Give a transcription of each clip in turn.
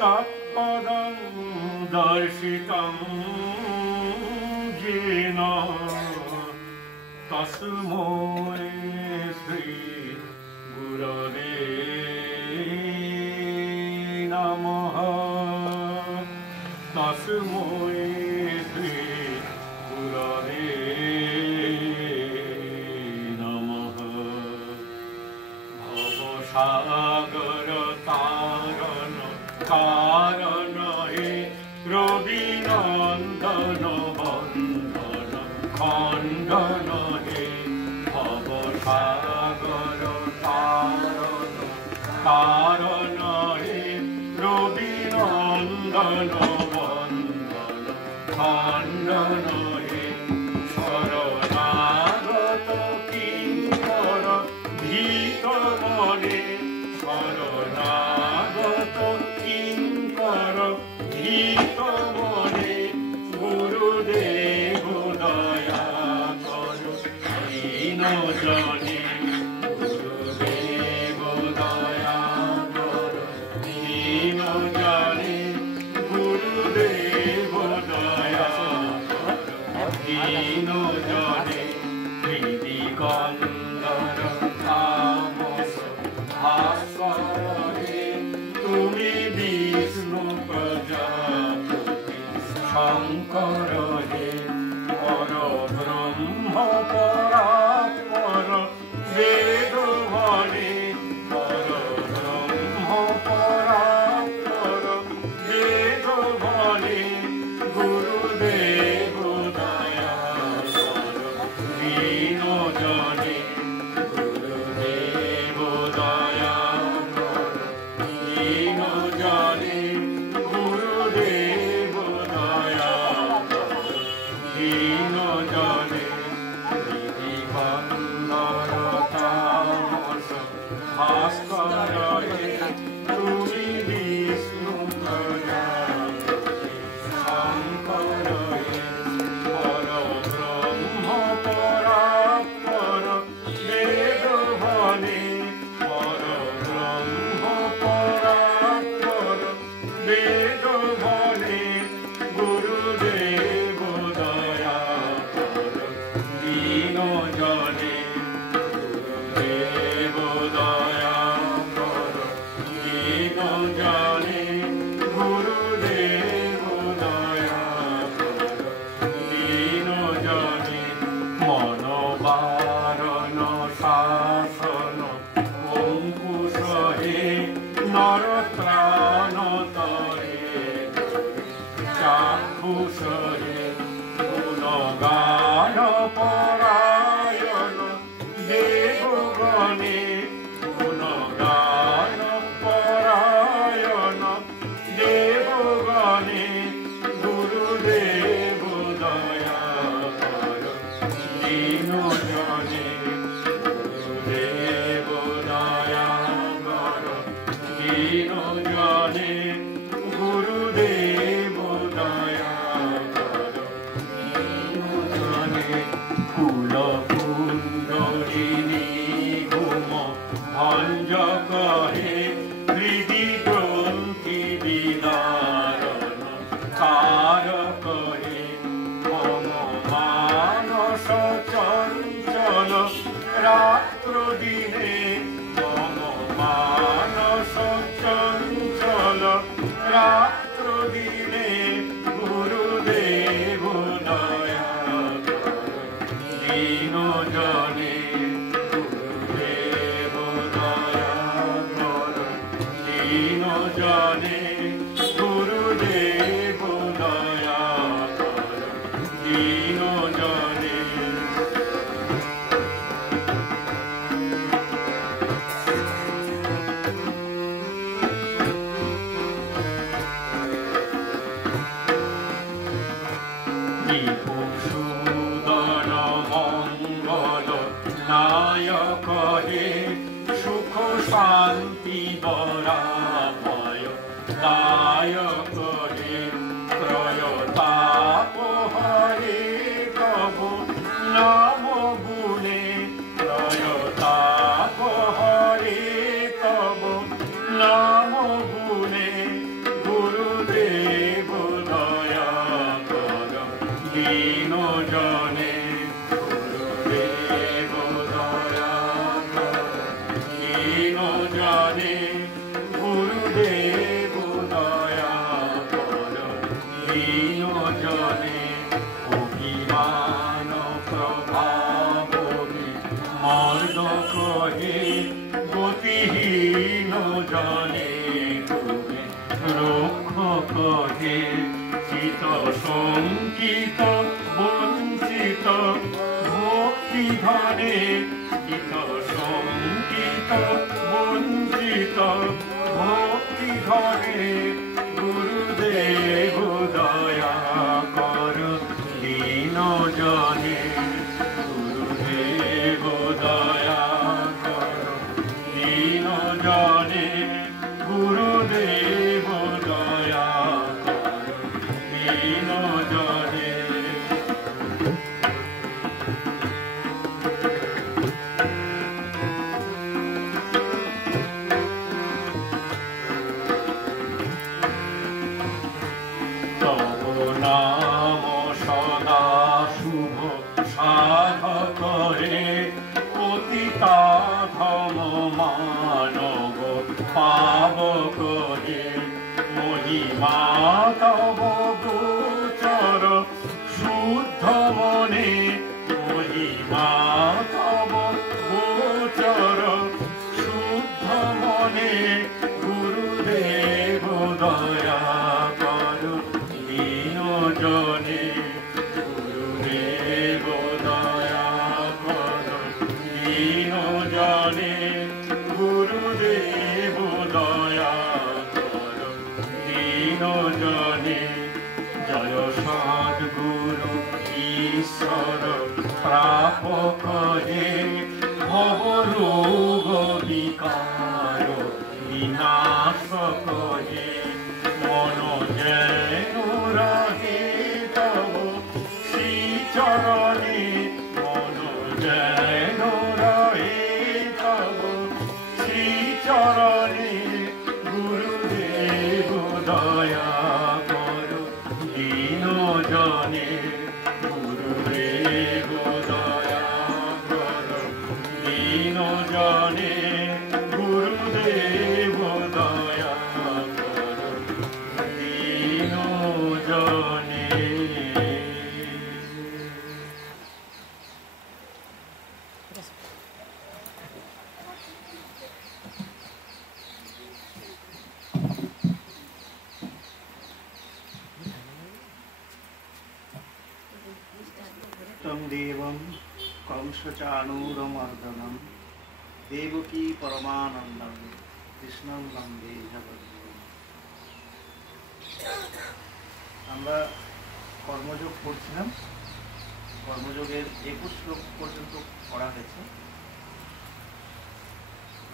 तत्पदं दर्शितं येन तस्मै श्री गुरवे नमः। तस्मै श्री गुरवे नमः। भवसागर तारण कारण हे रविनन्दन बन्दन खण्डन हे। भवसागर तारण कारण हे रविनन्दन बन्दन खण्डन हे। शरणागत किङ्कर भीत मने शरणागत किङ्कर भीत मने गुरुदेव दया करो दीन जने। गुरुदेव दया करो दीन जने। गुरुदेव दया करो दीन जने। हृदि कन्दर तामस भास्कर हे तुमी विष्णु प्रजापति शंकर हे। पर ब्रह्म परात्पर वेद मणि पर ब्रह्म परात्पर वेद मणि। गुरुदेव दया करो दीन जने। गुरुदेव दया करो दीन जने। गुरुदेव दया करो दीन जने। हृदि कन्दर तामस भास्कर हे तुमी विष्णु प्रजापति शंकर हे। पर ब्रह्म परात्पर वेद मणि पर ब्रह्म परात्पर वेद मणि। गुरुदेव दया करो दीन जने। गुरुदेव दया करो दीन जने। गुरुदेव दया करो दीन जने। मनोवारण शासन अंकुश हे नरत्राण तरे चाक्षुष हे। गुणगान परायण देवगणे गुणगान परायण देवगणे। गुरुदेव दया करो दीन जने। गुरुदेव दया करो दीन जने। गुरुदेव दया करो दीन जने। कुलकुण्डलिनी घुम भञ्जक हे हृदि ग्रन्थि विदारण कारक हे। मम मानस चञ्चल रात्र दिने मम मानस चञ्चल रात्र दिने। गुरुदेव दया करो दीन जने। गुरुदेव दया करो दीन जने। गुरुदेव दया करो दीन जने। सूदन मंगल नायक हे सुख शांति बराभय दायक हे। त्रयताप हरे तब नाम गुणे त्रयताप हरे तब नाम বলে গুরুদেব দয়া কর দীন জনে গুরুদেব দয়া কর দীন জনে গুরুদেব দয়া কর দীন জনে অভিমান প্রভাব মর্দ কহে গতিহীন জনে তুমি রক্ষ কহে চিত শঙ্কিত বঞ্চিত ভক্তি ধরে চিত শঙ্কিত বঞ্চিত ভক্তি ধরে গুরুদেব দয়া কর দীন জনে গুরুদেব দয়া কর দীন জনে গুরুদেব দয়া কর দীন জনে তব নাম সদা শুভ সাধকরে পতিতাধম মানব পাবকরে মহিমা তব গোচর শুদ্ধ মনে মহিমা তব গোচর শুদ্ধ মনে গুরুদেব দয়া কর দীন জনে গুরুদেব দয়া কর দীন জনে গুরুদেব দয়া কর দীন জনে জয় সদ্গুরু ঈশ্বর প্রাপক হে ভব রোগ বিকার বিনাশক হে মন যেন রাহে তব শ্রীচরণে মন যেন রাহে তব শ্রীচরণে গুরুদেব দয়া কর দীন জনে গুরুদেব দয়া কর দীন জনে গুরুদেব দয়া কর দীন জনে তং দেবং কংসচাণূরমর্দনম দেবকী পরমানন্দম কৃষ্ণং বন্দে জগদ্গুরুম। আমরা কর্মযোগ করছিলাম, কর্মযোগের 21 শ্লোক পর্যন্ত পড়া হয়েছে।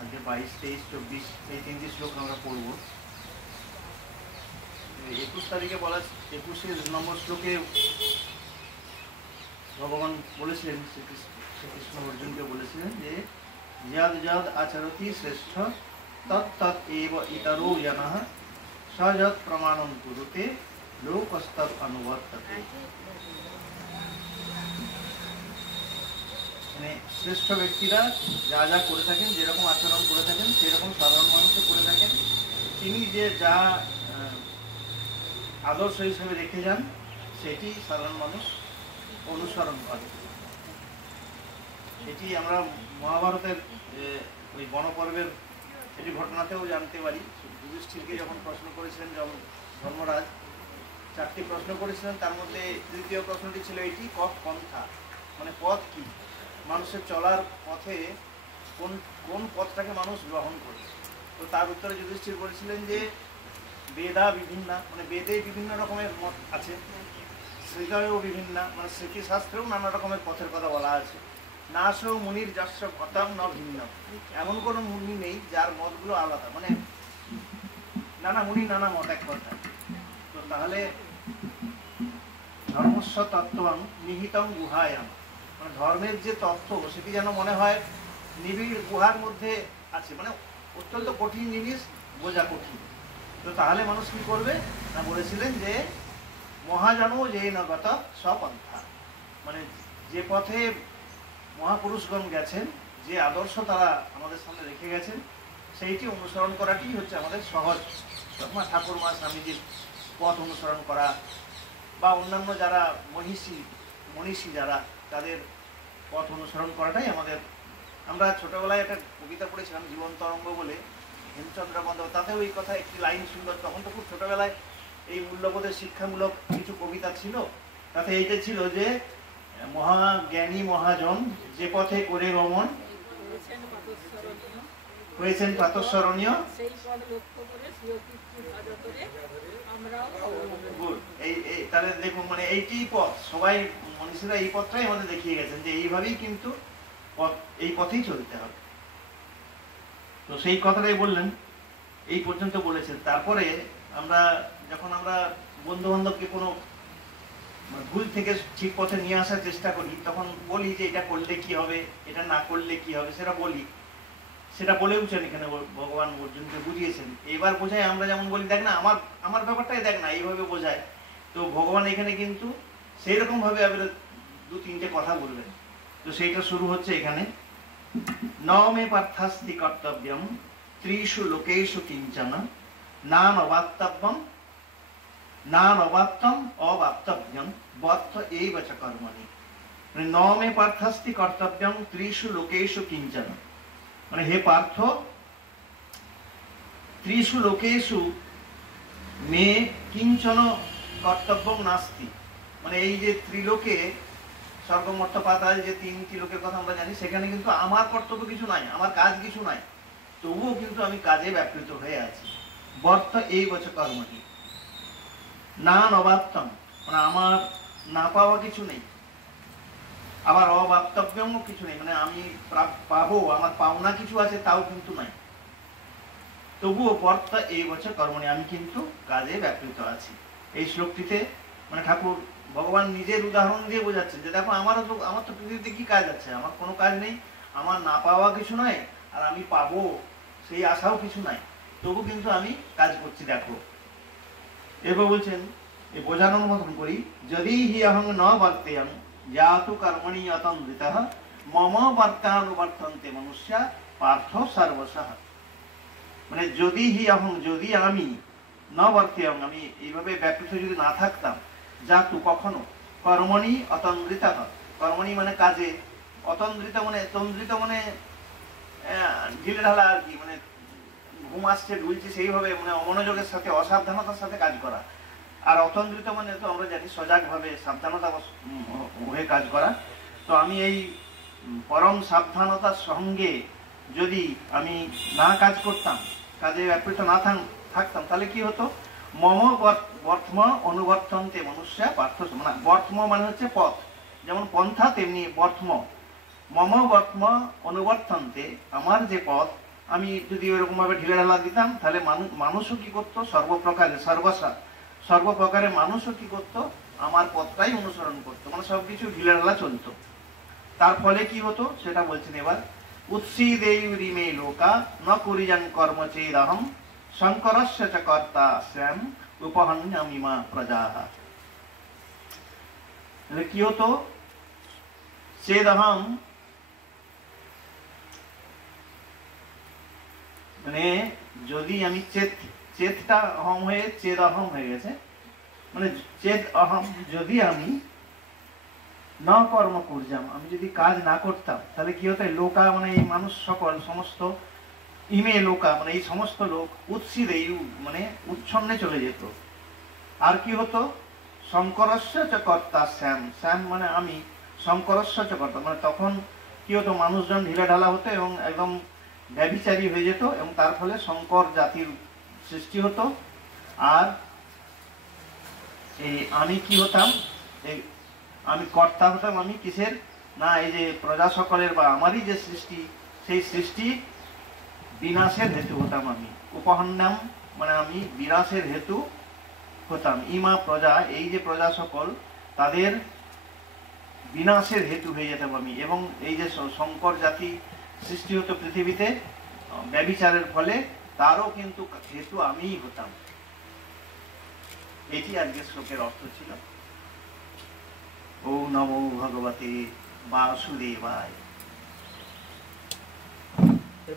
আজকে 22, 23, 24 এই 3টি শ্লোক আমরা পড়ব। 21 তারিখে বলা 21 নম্বর শ্লোকে ভগবান বলেছিলেন, শ্রীকৃষ্ণ অর্জুনকে বলেছিলেন যে যদ যদ আচরতি শ্রেষ্ঠ তৎ তৎ এব ইতরো জনঃ স যৎ প্রমাণং কুরুতে লোকস্তৎ অনুবর্ততে। মানে শ্রেষ্ঠ ব্যক্তিরা যা যা করে থাকেন, যেরকম আচরণ করে থাকেন, সেরকম সাধারণ মানুষও করে থাকেন। তিনি যে যা আদর্শ হিসেবে রেখে যান, সেটি সাধারণ মানুষ অনুসরণ করে। এটি আমরা মহাভারতের ওই বনপর্বের এটি ঘটনাতেও জানতে পারি। যুধিষ্ঠিরকে যখন প্রশ্ন করেছিলেন ধর্মরাজ, 4টি প্রশ্ন করেছিলেন, তার মধ্যে তৃতীয় প্রশ্নটি ছিল এটি পথ পন্থা, মানে পথ কি, মানুষের চলার পথে কোন কোন পথটাকে মানুষ গ্রহণ করে। তো তার উত্তরে যুধিষ্ঠির বলেছিলেন যে বেদা বিভিন্ন, মানে বেদে বিভিন্ন রকমের মত আছে, স্মৃতয়েও বিভিন্ন, মানে স্মৃতিশাস্ত্রেও নানা রকমের পথের কথা বলা আছে। নাসৌ মুনির যস্য মতং ন ভিন্ন, এমন কোনো মুনি নেই যার মতগুলো আলাদা, মানে নানা মুনি নানা মত এক কথা। তো তাহলে ধর্মস্ব তত্ত্বং নিহিতং গুহায়াম, মানে ধর্মের যে তত্ত্ব সেটি যেন মনে হয় নিবিড় গুহার মধ্যে আছে, মানে অত্যন্ত কঠিন জিনিস, বোঝা কঠিন। তো তাহলে মানুষ কি করবে না, বলেছিলেন যে মহাজন যে নগত স্বপন্থা, মানে যে পথে মহাপুরুষগণ গেছেন, যে আদর্শ তারা আমাদের সামনে রেখে গেছেন, সেইটি অনুসরণ করাটি হচ্ছে আমাদের সহজ। ঠাকুর মা স্বামীজির পথ অনুসরণ করা, বা অন্যান্য যারা মনীষী যারা, তাদের পথ অনুসরণ করাটাই আমাদের। আমরা ছোটবেলায় একটা কবিতা পড়েছিলাম জীবন তরঙ্গ বলে, হেমচন্দ্র বন্দ্যোপাধ্যায়, তাতেও এই কথা একটি লাইন সুন্দর। তখন তো খুব ছোটবেলায় এই মূল্যবোধের শিক্ষামূলক কিছু কবিতা ছিল, তাতে এইটা ছিল যে মহাজ্ঞানী মহাজন যে পথে করে গমন হয়েছেন প্রাতঃস্মরণীয়। তাহলে দেখুন, মানে এইটি পথ, সবাই মনীষীরা এই পথটাই আমাদের দেখিয়ে গেছেন যে এইভাবেই কিন্তু এই পথেই চলতে হবে। তো সেই কথাটাই বললেন, এই পর্যন্ত বলেছেন। তারপরে যখন আমরা বন্ধু বান্ধবকে কোনো ভুল থেকে ঠিক পথে নিয়ে আসার চেষ্টা করি, তখন বলি যে এটা করলে কি হবে, এটা না করলে কি হবে, সেটা বলি। সেটা বলেওছেন এখানে ভগবান অর্জুনকে বুঝিয়েছেন। এবার বোঝায় আমরা যেমন বলি, দেখ না আমার ব্যাপারটাই দেখ না, এইভাবে বোঝায়। তো ভগবান এখানে কিন্তু সেই রকম ভাবে আবার দু তিনটে কথা বলবেন। তো সেইটা শুরু হচ্ছে এখানে, নমে পার্থাস্তি কর্তব্যম ত্রিষু লোকেষু কিঞ্চন না নবাপ্তব্যম না নবাপ্তম অবাপ্তব্যম বর্থ এইব চ কর্মণি। মানে নমে পার্থাস্তি কর্তব্যম ত্রিষু লোকেষু কিঞ্চন, মানে হে পার্থ, ত্রিষু লোকেষু মে কিঞ্চন কর্তব্যম নাস্তি। মানে এই যে ত্রিলোকে, স্বর্গ মর্ত্য পাতাল, যে তিনটি লোকের কথা আমরা জানি, সেখানে কিন্তু আমার কর্তব্য কিছু নাই, আমার কাজ কিছু নাই, তবুও কিন্তু আমি কাজে ব্যাপৃত হয়ে আছি। বর্ত এই বছর কর্মটি না নবাপ্তম, মানে আমার না পাওয়া কিছু নেই, আবার অবাপ্তব্যমও কিছু নেই, মানে আমি পাবো, আমার পাওনা কিছু আছে তাও কিন্তু নাই, তবুও বর্ত এই বছর কর্মণি, আমি কিন্তু কাজে ব্যাপৃত আছি। এই শ্লোকটিতে মানে ঠাকুর ভগবান নিজের উদাহরণ দিয়ে বোঝাচ্ছেন যে দেখো আমার তো পৃথিবীতে কি কাজ আছে, আমার কোনো কাজ নেই, আমার না পাওয়া কিছু নয়, আর আমি পাবো সেই আশাও কিছু নাই, তবু কিন্তু আমি কাজ করছি, দেখো। এরপর বলছেন, এই বোঝানোর মতন করি, যদি হি অহং ন বর্তেয়ং জাতু কর্মণি অতন্দ্রিতঃ মম বর্তানুবর্তন্তে মনুষ্যা পার্থ সর্বশঃ। মানে যদি হি অহং, যদি আমি ন বর্তেয়ং, আমি এইভাবে ব্যাপৃত যদি না থাকতাম, জাতু কখনো, কর্মণি অতন্দ্রিতঃ, কর্মণি মানে কাজে, অতন্দ্রিত মানে তন্দ্রিত মানে ঢিলে ঢালা আর কি, মানে ঘুম আসছে ঢুলছে সেইভাবে, মানে অমনোযোগের সাথে অসাবধানতার সাথে কাজ করা। আর অতন্দ্রিত মানে তো আমরা জানি সজাগ ভাবে সাবধানতা হয়ে কাজ করা। তো আমি এই পরম সাবধানতার সঙ্গে যদি আমি না কাজ করতাম, কাজে ব্যাপৃত না থাকতাম, তাহলে কি হতো, মম বর্তম অনুবর্তন্তে মনুষ্যা পার্থ, মানে বর্তম মানে হচ্ছে পথ, যেমন পন্থা তেমনি বর্তম, মম বর্তম অনুবর্তন্তে, আমার যে পথ, আমি যদি ওরকম ভাবে ঢিলে ঢালা দিতাম, তাহলে মানুষও কি করতো, সর্বপ্রকারে মানুষও কি করতো, আমার পথটাই অনুসরণ করতো, মানে সবকিছু ঢিলে ঢালা চলতো। তার ফলে কি হতো সেটা বলছেন এবার, উৎসীদেয়ুরিমে লোকা ন কুরিয়াং কর্মচেদহম শঙ্করস্য চ কর্তা স্যাম উপহন্যামিমা প্রজাঃ। তাহলে কি হতো, চেদহম মানে যদি আমি চেতটা অহম হয়ে চেদ অহম হয়ে গেছে, মানে চেত অহম, যদি আমি ন কর্ম করজাম, আমি যদি কাজ না করতাম, তাহলে কি হতো, লোকা মানে এই মানুষ সকল, সমস্ত ইমে লোকা মানে এই সমস্ত লোক, উৎসিদেয়ু মানে উচ্ছন্নে চলে যেত। আর কি হতো, শঙ্করস্য চ কর্তা শ্যাম, শ্যাম মানে আমি, শঙ্করস্য চ কর্তা মানে তখন কি হতো, মানুষজন ঢিলে ঢালা হতো এবং একদম ব্যভিচারী হয়ে যেত, এবং তার ফলে শঙ্কর জাতির সৃষ্টি হতো। আর এই আমি কি হতাম, এই আমি কর্তা হতাম, আমি কিসের না, এই যে প্রজা সকলের বা আমারই যে সৃষ্টি, সেই সৃষ্টি বিনাশের হেতু হতাম আমি। উপহন্যাম মানে আমি বিনাশের হেতু হতাম, ইমা প্রজা, এই যে প্রজা সকল, তাদের বিনাশের হেতু হয়ে যেতাম আমি। এবং এই যে শঙ্কর জাতি সৃষ্টি হতো পৃথিবীতে ব্যভিচারের ফলে, তারও কিন্তু হেতু আমিই হতাম। এটি আজকের শ্লোকের অর্থ ছিল। ও নমো ভগবতে বাসুদেবায়।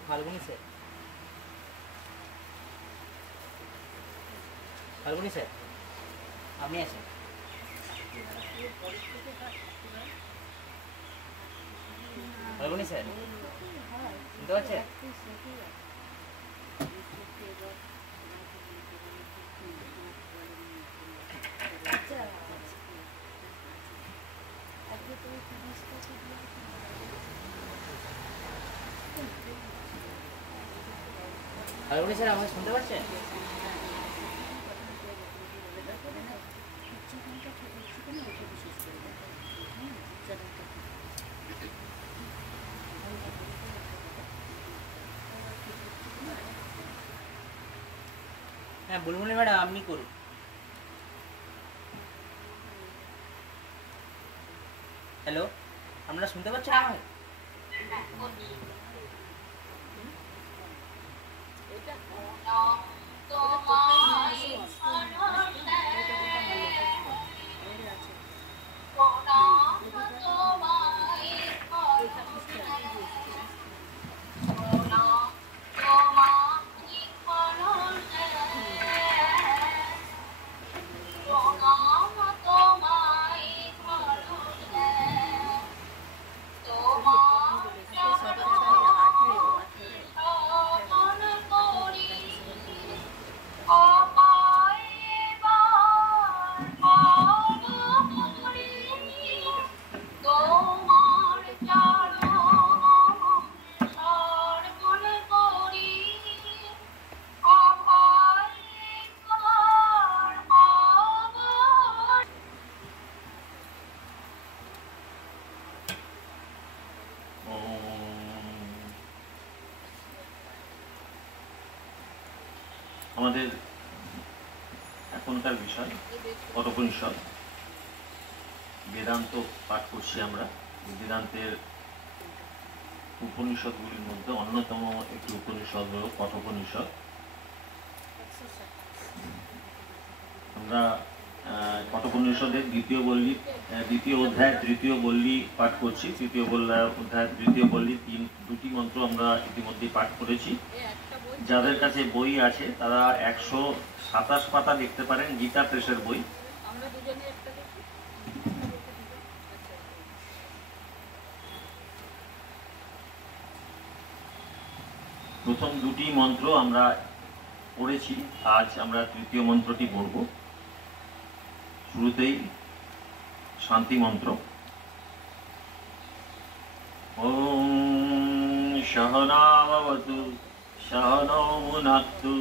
ফাল্গুনি স্যার, ফাল্গুনি স্যার আপনি আছেন? ফাল্গুনি স্যার শুনতে পাচ্ছেন? ফাল্গুনি স্যার আমাকে শুনতে পাচ্ছেন? হ্যাঁ বুলবুলি ম্যাডাম আপনি করুন। হ্যালো, আপনারা শুনতে পাচ্ছেন আমাকে? আমাদের এখনকার বিষয় কঠোপনিষদ, বেদান্ত পাঠ করছি আমরা। বেদান্তের উপনিষদগুলির মধ্যে অন্যতম একটি উপনিষদ হল কঠোপনিষদ। আমরা কঠোপনিষদের দ্বিতীয় অধ্যায় তৃতীয় বল্লী পাঠ করছি। তৃতীয় অধ্যায় তৃতীয় বল্লী দুটি মন্ত্র আমরা ইতিমধ্যে পাঠ করেছি। যাদের কাছে বই আছে তারা 127 পাতা দেখতে পারেন, গীতা প্রেসের বই। প্রথম দুটি মন্ত্র আমরা পড়েছি, আজ আমরা তৃতীয় মন্ত্রটি পড়ব। শুরুতেই শান্তি মন্ত্র। ওম সহনাভবতু सहनौ भुनक्तु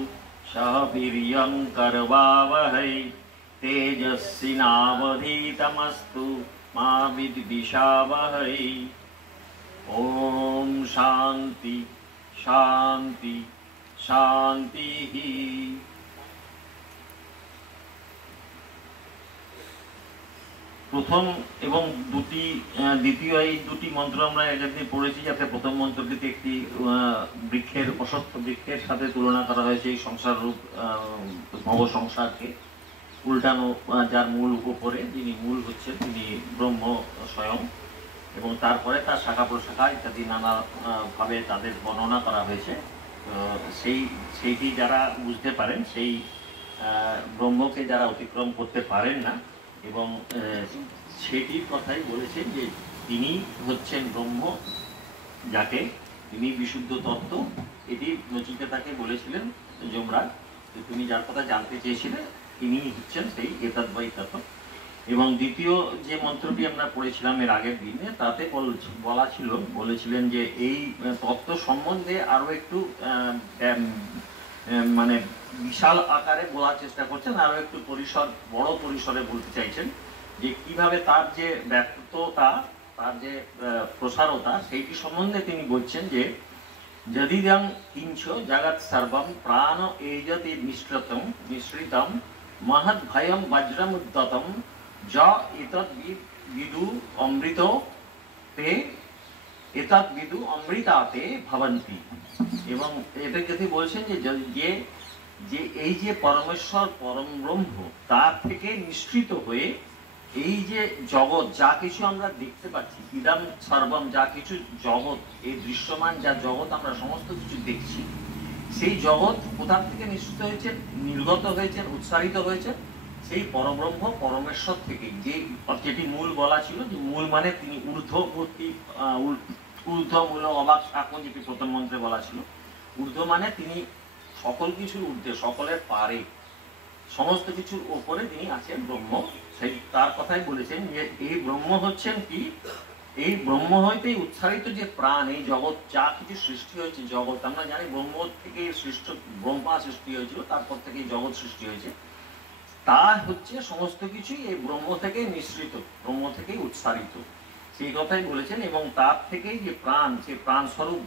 सह वीर्यं करवावहै तेजस्विनावधीतमस्तु मा विद्विषावहै। ओम शांति शांति शांति। প্রথম এবং দ্বিতীয় এই দুটি মন্ত্র আমরা এখানে পড়েছি, যাতে প্রথম মন্ত্রটিতে একটি বৃক্ষের অসত্য বৃক্ষের সাথে তুলনা করা হয়েছে এই সংসার রূপ ভব সংসারকে উল্টানো, যার মূল উপরে যিনি মূল হচ্ছেন তিনি ব্রহ্ম স্বয়ং, এবং তারপরে তার শাখা প্রশাখা ইত্যাদি নানা ভাবে তাদের বর্ণনা করা হয়েছে। সেইটি যারা বুঝতে পারেন, সেই ব্রহ্মকে যারা অতিক্রম করতে পারেন না, এবং সেটির কথাই বলেছেন যে তিনি হচ্ছেন ব্রহ্ম, যাকে তিনি বিশুদ্ধ তত্ত্ব। এটি নচিকেতাকে বলেছিলেন যমরাজ, যে তুমি যার কথা জানতে চেয়েছিলেন তিনি হচ্ছেন সেই এতদ্বৈ তত্ত্ব। এবং দ্বিতীয় যে মন্ত্রটি আমরা পড়েছিলাম এর আগের দিনে, তাতে বলেছিলেন যে এই তত্ত্ব সম্বন্ধে আরো একটু মানে বিশাল আকারে বলার চেষ্টা করছেন, আরো একটু বড় পরিসরে বলতে চাইছেন, যে কিভাবে তার যে ব্যাপ্ততা, তার যে প্রসারতা, সেইটি সম্বন্ধে তিনি বলছেন যে যদিদং কিঞ্চ জগৎ সর্বম প্রাণ এজতি মিশ্রিতম মহৎ ভয়ম বজ্রম উদ্যতম য এতদ বিদু অমৃত তে এতৎ বিদু অমৃতাতে ভবন্তি। এবং এটা যদি বলছেন যে যে এই যে পরমেশ্বর পরম ব্রহ্ম তার থেকে নিঃসৃত হয়ে এই যে জগৎ যা কিছু আমরা দেখতে পাচ্ছি, ইদম সর্বম, যা কিছু জগৎ, এই দৃশ্যমান যা জগৎ আমরা সমস্ত কিছু দেখছি, সেই জগৎ কোথা থেকে নিঃসৃত হয়েছে, নির্গত হয়েছে, উৎসারিত হয়েছে সেই পরব্রহ্ম পরমেশ্বর থেকে। যেটি মূল বলা ছিল, যে মূল মানে তিনি ঊর্ধ্ববর্তী, ঊর্ধ্ব মূল অবাক শাখন, যেটি প্রথম মন্ত্রে বলা ছিল। ঊর্ধ্ব মানে তিনি সকল কিছুর ঊর্ধ্বে, সকলের পারে, সমস্ত কিছুর ওপরে তিনি আছেন ব্রহ্ম। সেই তার কথাই বলেছেন যে এই ব্রহ্ম হচ্ছেন কি, এই ব্রহ্ম হইতেই উচ্চারিত যে প্রাণ, এই জগৎ যা কিছু সৃষ্টি হয়েছে, জগৎ আমরা জানি ব্রহ্ম থেকে সৃষ্ট, ব্রহ্মা সৃষ্টি হয়েছিল, তারপর থেকে জগৎ সৃষ্টি হয়েছে, তা হচ্ছে সমস্ত কিছুই এই ব্রহ্ম থেকে নিঃসৃত, ব্রহ্ম থেকেই উচ্চারিত, সেই কথাই বলেছেন। এবং তার থেকেই যে প্রাণ, সেই প্রাণ স্বরূপ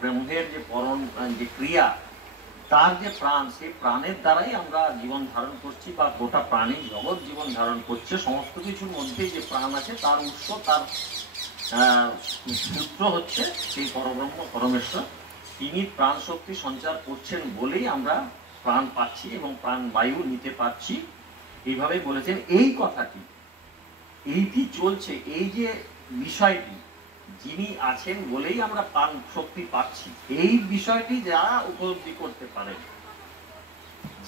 ব্রহ্মের যে পরম যে ক্রিয়া, তার যে প্রাণ, সেই প্রাণের দ্বারাই আমরা জীবন ধারণ করছি, বা গোটা প্রাণী জগৎ জীবন ধারণ করছে। সমস্ত কিছুর মধ্যে যে প্রাণ আছে, তার উৎস, তার সূত্র হচ্ছে সেই পরব্রহ্ম পরমেশ্বর। তিনি প্রাণ শক্তি সঞ্চার করছেন বলেই আমরা প্রাণ পাচ্ছি এবং প্রাণ বায়ু নিতে পারছি। এইভাবে বলেছেন এই কথাটি, এইটি চলছে, এই যে বিষয়টি, যিনি আছেন বলেই আমরা প্রাণ শক্তি পাচ্ছি, এই বিষয়টি যারা উপলব্ধি করতে পারেন,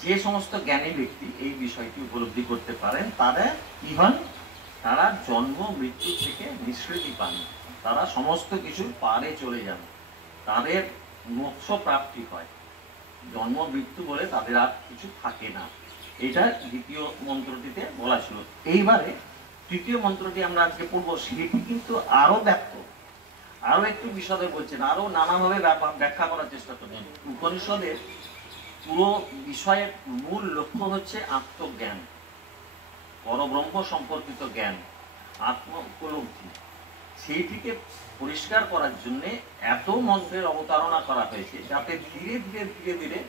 যে সমস্ত জ্ঞানী ব্যক্তি এই বিষয়টি উপলব্ধি করতে পারেন, তারা কি হন, তারা জন্ম মৃত্যু থেকে নিষ্কৃতি পান, তারা সমস্ত কিছুর পারে চলে যান, তাদের মোক্ষ প্রাপ্তি হয়, জন্ম মৃত্যু বলে তাদের আর কিছু থাকে না। এটা দ্বিতীয় মন্ত্রটিতে বলা ছিল। এইবারে তৃতীয় মন্ত্রটি আমরা আজকে পড়ব, সেটি কিন্তু আরো ব্যক্ত, আরো একটু বিশদে বলছেন, আরো নানাভাবে ব্যাখ্যা করার চেষ্টা করছেন। উপনিষদের পুরো বিষয়ের মূল লক্ষ্য হচ্ছে আত্মজ্ঞান, পরব্রহ্ম সম্পর্কিত জ্ঞান, আত্ম উপলব্ধি। সেইটিকে পরিষ্কার করার জন্য এত মন্ত্রের অবতারণা করা হয়েছে, যাতে ধীরে ধীরে ধীরে ধীরে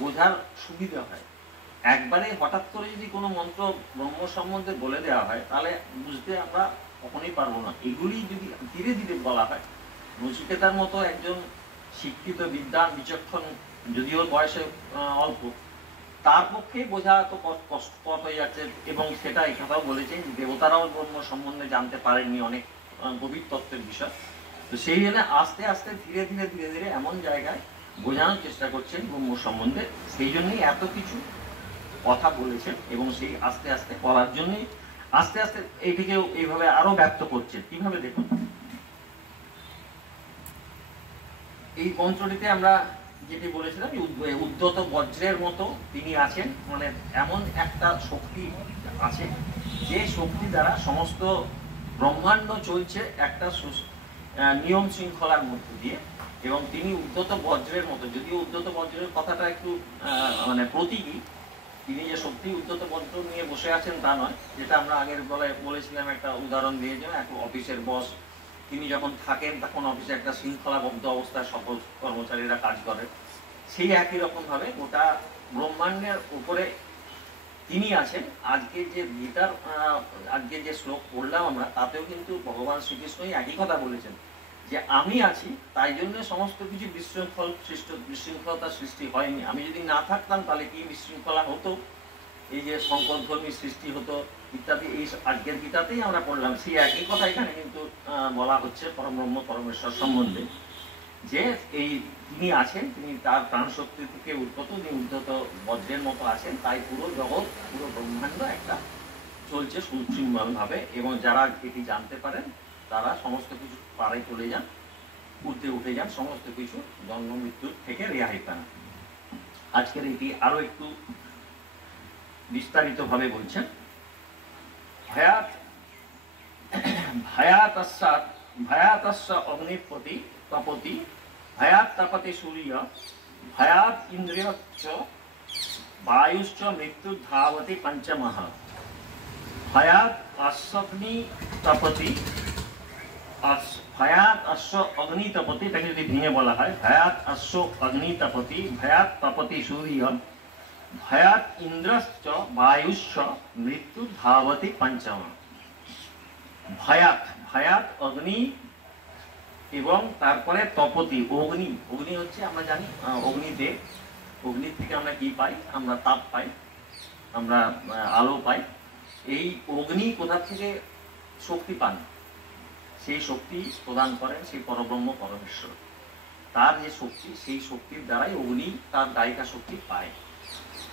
বোঝার সুবিধা হয়। একবারে হঠাৎ করে যদি কোনো মন্ত্র ব্রহ্ম সম্বন্ধে বলে দেওয়া হয়, তাহলে বুঝতে আমরা কখনোই পারবো না। এগুলি যদি ধীরে ধীরে বলা হয়, নচিকেতার মতো একজন শিক্ষিত বিদ্বান বিচক্ষণ, যদিও বয়সে অল্প, তার পক্ষে বোঝা তো কষ্টকর হয়ে যাচ্ছে। এবং সেটা এই কথাও বলেছেন, দেবতারাও ব্রহ্ম সম্বন্ধে জানতে পারেননি অনেক গভীর তত্ত্বের বিষয়। তো সেই জন্য আস্তে আস্তে ধীরে ধীরে ধীরে ধীরে এমন জায়গায় বোঝানোর চেষ্টা করছেন ব্রহ্ম সম্বন্ধে, সেই জন্যই এত কিছু কথা বলেছেন। এবং সেই আস্তে আস্তে বলার জন্যই আস্তে আস্তে এইটিকেও এইভাবে আরো ব্যক্ত করছেন। কিভাবে দেখুন, এই মন্ত্রটিতে আমরা যেটি বলেছিলাম, উদ্যত বজ্রের মতো তিনি আছেন, মানে এমন একটা শক্তি আছে, যে শক্তি দ্বারা সমস্ত ব্রহ্মাণ্ড চলছে একটা নিয়ম শৃঙ্খলার মধ্য দিয়ে। এবং তিনি উদ্যত বজ্রের মতো, যদিও উদ্যত বজ্রের কথাটা একটু মানে প্রতীকী, তিনি যে সত্যি উদ্যত বজ্র নিয়ে বসে আছেন তা নয়। যেটা আমরা আগের বেলায় বলেছিলাম, একটা উদাহরণ দিয়েছিলাম, একটা অফিসের বস, তিনি যখন থাকেন তখন অফিসে একটা শৃঙ্খলাবদ্ধ অবস্থায় সকল কর্মচারীরা কাজ করে, সেই একই রকম ভাবে গোটা ব্রহ্মাণ্ডের উপরে তিনি আছেন। আজকে যে গীতার আজকে যে শ্লোক পড়লাম আমরা, তাতেও কিন্তু ভগবান শ্রীকৃষ্ণই একই কথা বলেছেন, যে আমি আছি, তাই জন্য সমস্ত কিছু বিশৃঙ্খলতার সৃষ্টি হয়নি। আমি যদি না থাকতাম তাহলে কি বিশৃঙ্খলা হতো, এই যে সংকর ধর্মী সৃষ্টি হতো ইত্যাদি। এই আজকের গীতাতেই আমরা পড়লাম, সেই একই কথা এখানে কিন্তু বলা হচ্ছে পরব্রহ্ম পরমেশ্বর সম্বন্ধে, যে এই তিনি আছেন, তিনি তার প্রাণ শক্তি থেকে উদ্গত, তিনি উদ্যত বজ্রের মতো আছেন, তাই পুরো জগৎ, পুরো ব্রহ্মাণ্ড একটা চলছে সুশৃঙ্খল ভাবে। এবং যারা এটি জানতে পারেন, তারা সমস্ত কিছু পারে চলে যান, উঠে যান, সমস্ত কিছু জন্ম মৃত্যুর থেকে রেহাই পান। আজকের এটি আরো একটু বিস্তারিত ভাবে বলছেন। ভয়াতস্য অগ্নিপতি তপতি, ভয়াত তপতি সূর্য, ভয়াত ইন্দ্রিয়শ্চ বায়ুশ্চ মৃত্যু ধাবতি পঞ্চমঃ। ভয়াত অশ্বগ্নি তপতি, ভয়াত অশ্ব অগ্নি তপতি, এটাকে যদি ভেঙে বলা হয়, ভয়াত অশ্ব অগ্নি তপতি, ভয়াত তপতি সূর্য, ভয়াত ইন্দ্রশ্চ বায়ুশ্চ মৃত্যু ধাবতি পঞ্চম। ভয়াত, ভয়াত অগ্নি এবং তারপরে তপতি, অগ্নি। অগ্নি হচ্ছে আমরা জানি অগ্নিদেব। অগ্নির থেকে আমরা কি পাই? আমরা তাপ পাই, আমরা আলো পাই। এই অগ্নি কোথা থেকে শক্তি পান? সেই শক্তি প্রদান করেন সেই পরব্রহ্ম পরমেশ্বর। তার যে শক্তি, সেই শক্তির দ্বারাই অগ্নি তার দায়িকা শক্তি পায়।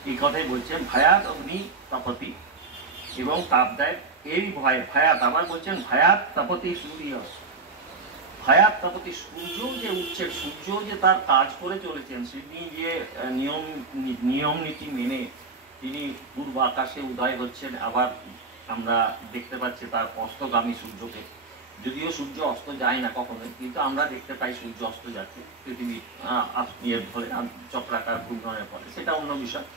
এই কথাই বলছেন ভায়াত অগ্নি তপতি, এবং তাপ দেয় এই ভয়। ভায়াত আবার বলছেন ভায়াত তপতি সূর্য। ভায়াত তপতি, সূর্য যে উঠছেন, সূর্য যে তার কাজ করে চলেছেন, তিনি যে নিয়ম নীতি মেনে তিনি পূর্ব আকাশে উদয় হচ্ছেন, আবার আমরা দেখতে পাচ্ছি তার অস্তগামী সূর্যকে। যদিও সূর্য অস্ত যায় না কখনোই, কিন্তু আমরা দেখতে পাই সূর্য অস্ত যাচ্ছে পৃথিবীর ইয়ের ফলে, চক্রাকার ঘূর্ণনের ফলে, সেটা অন্য বিষয়।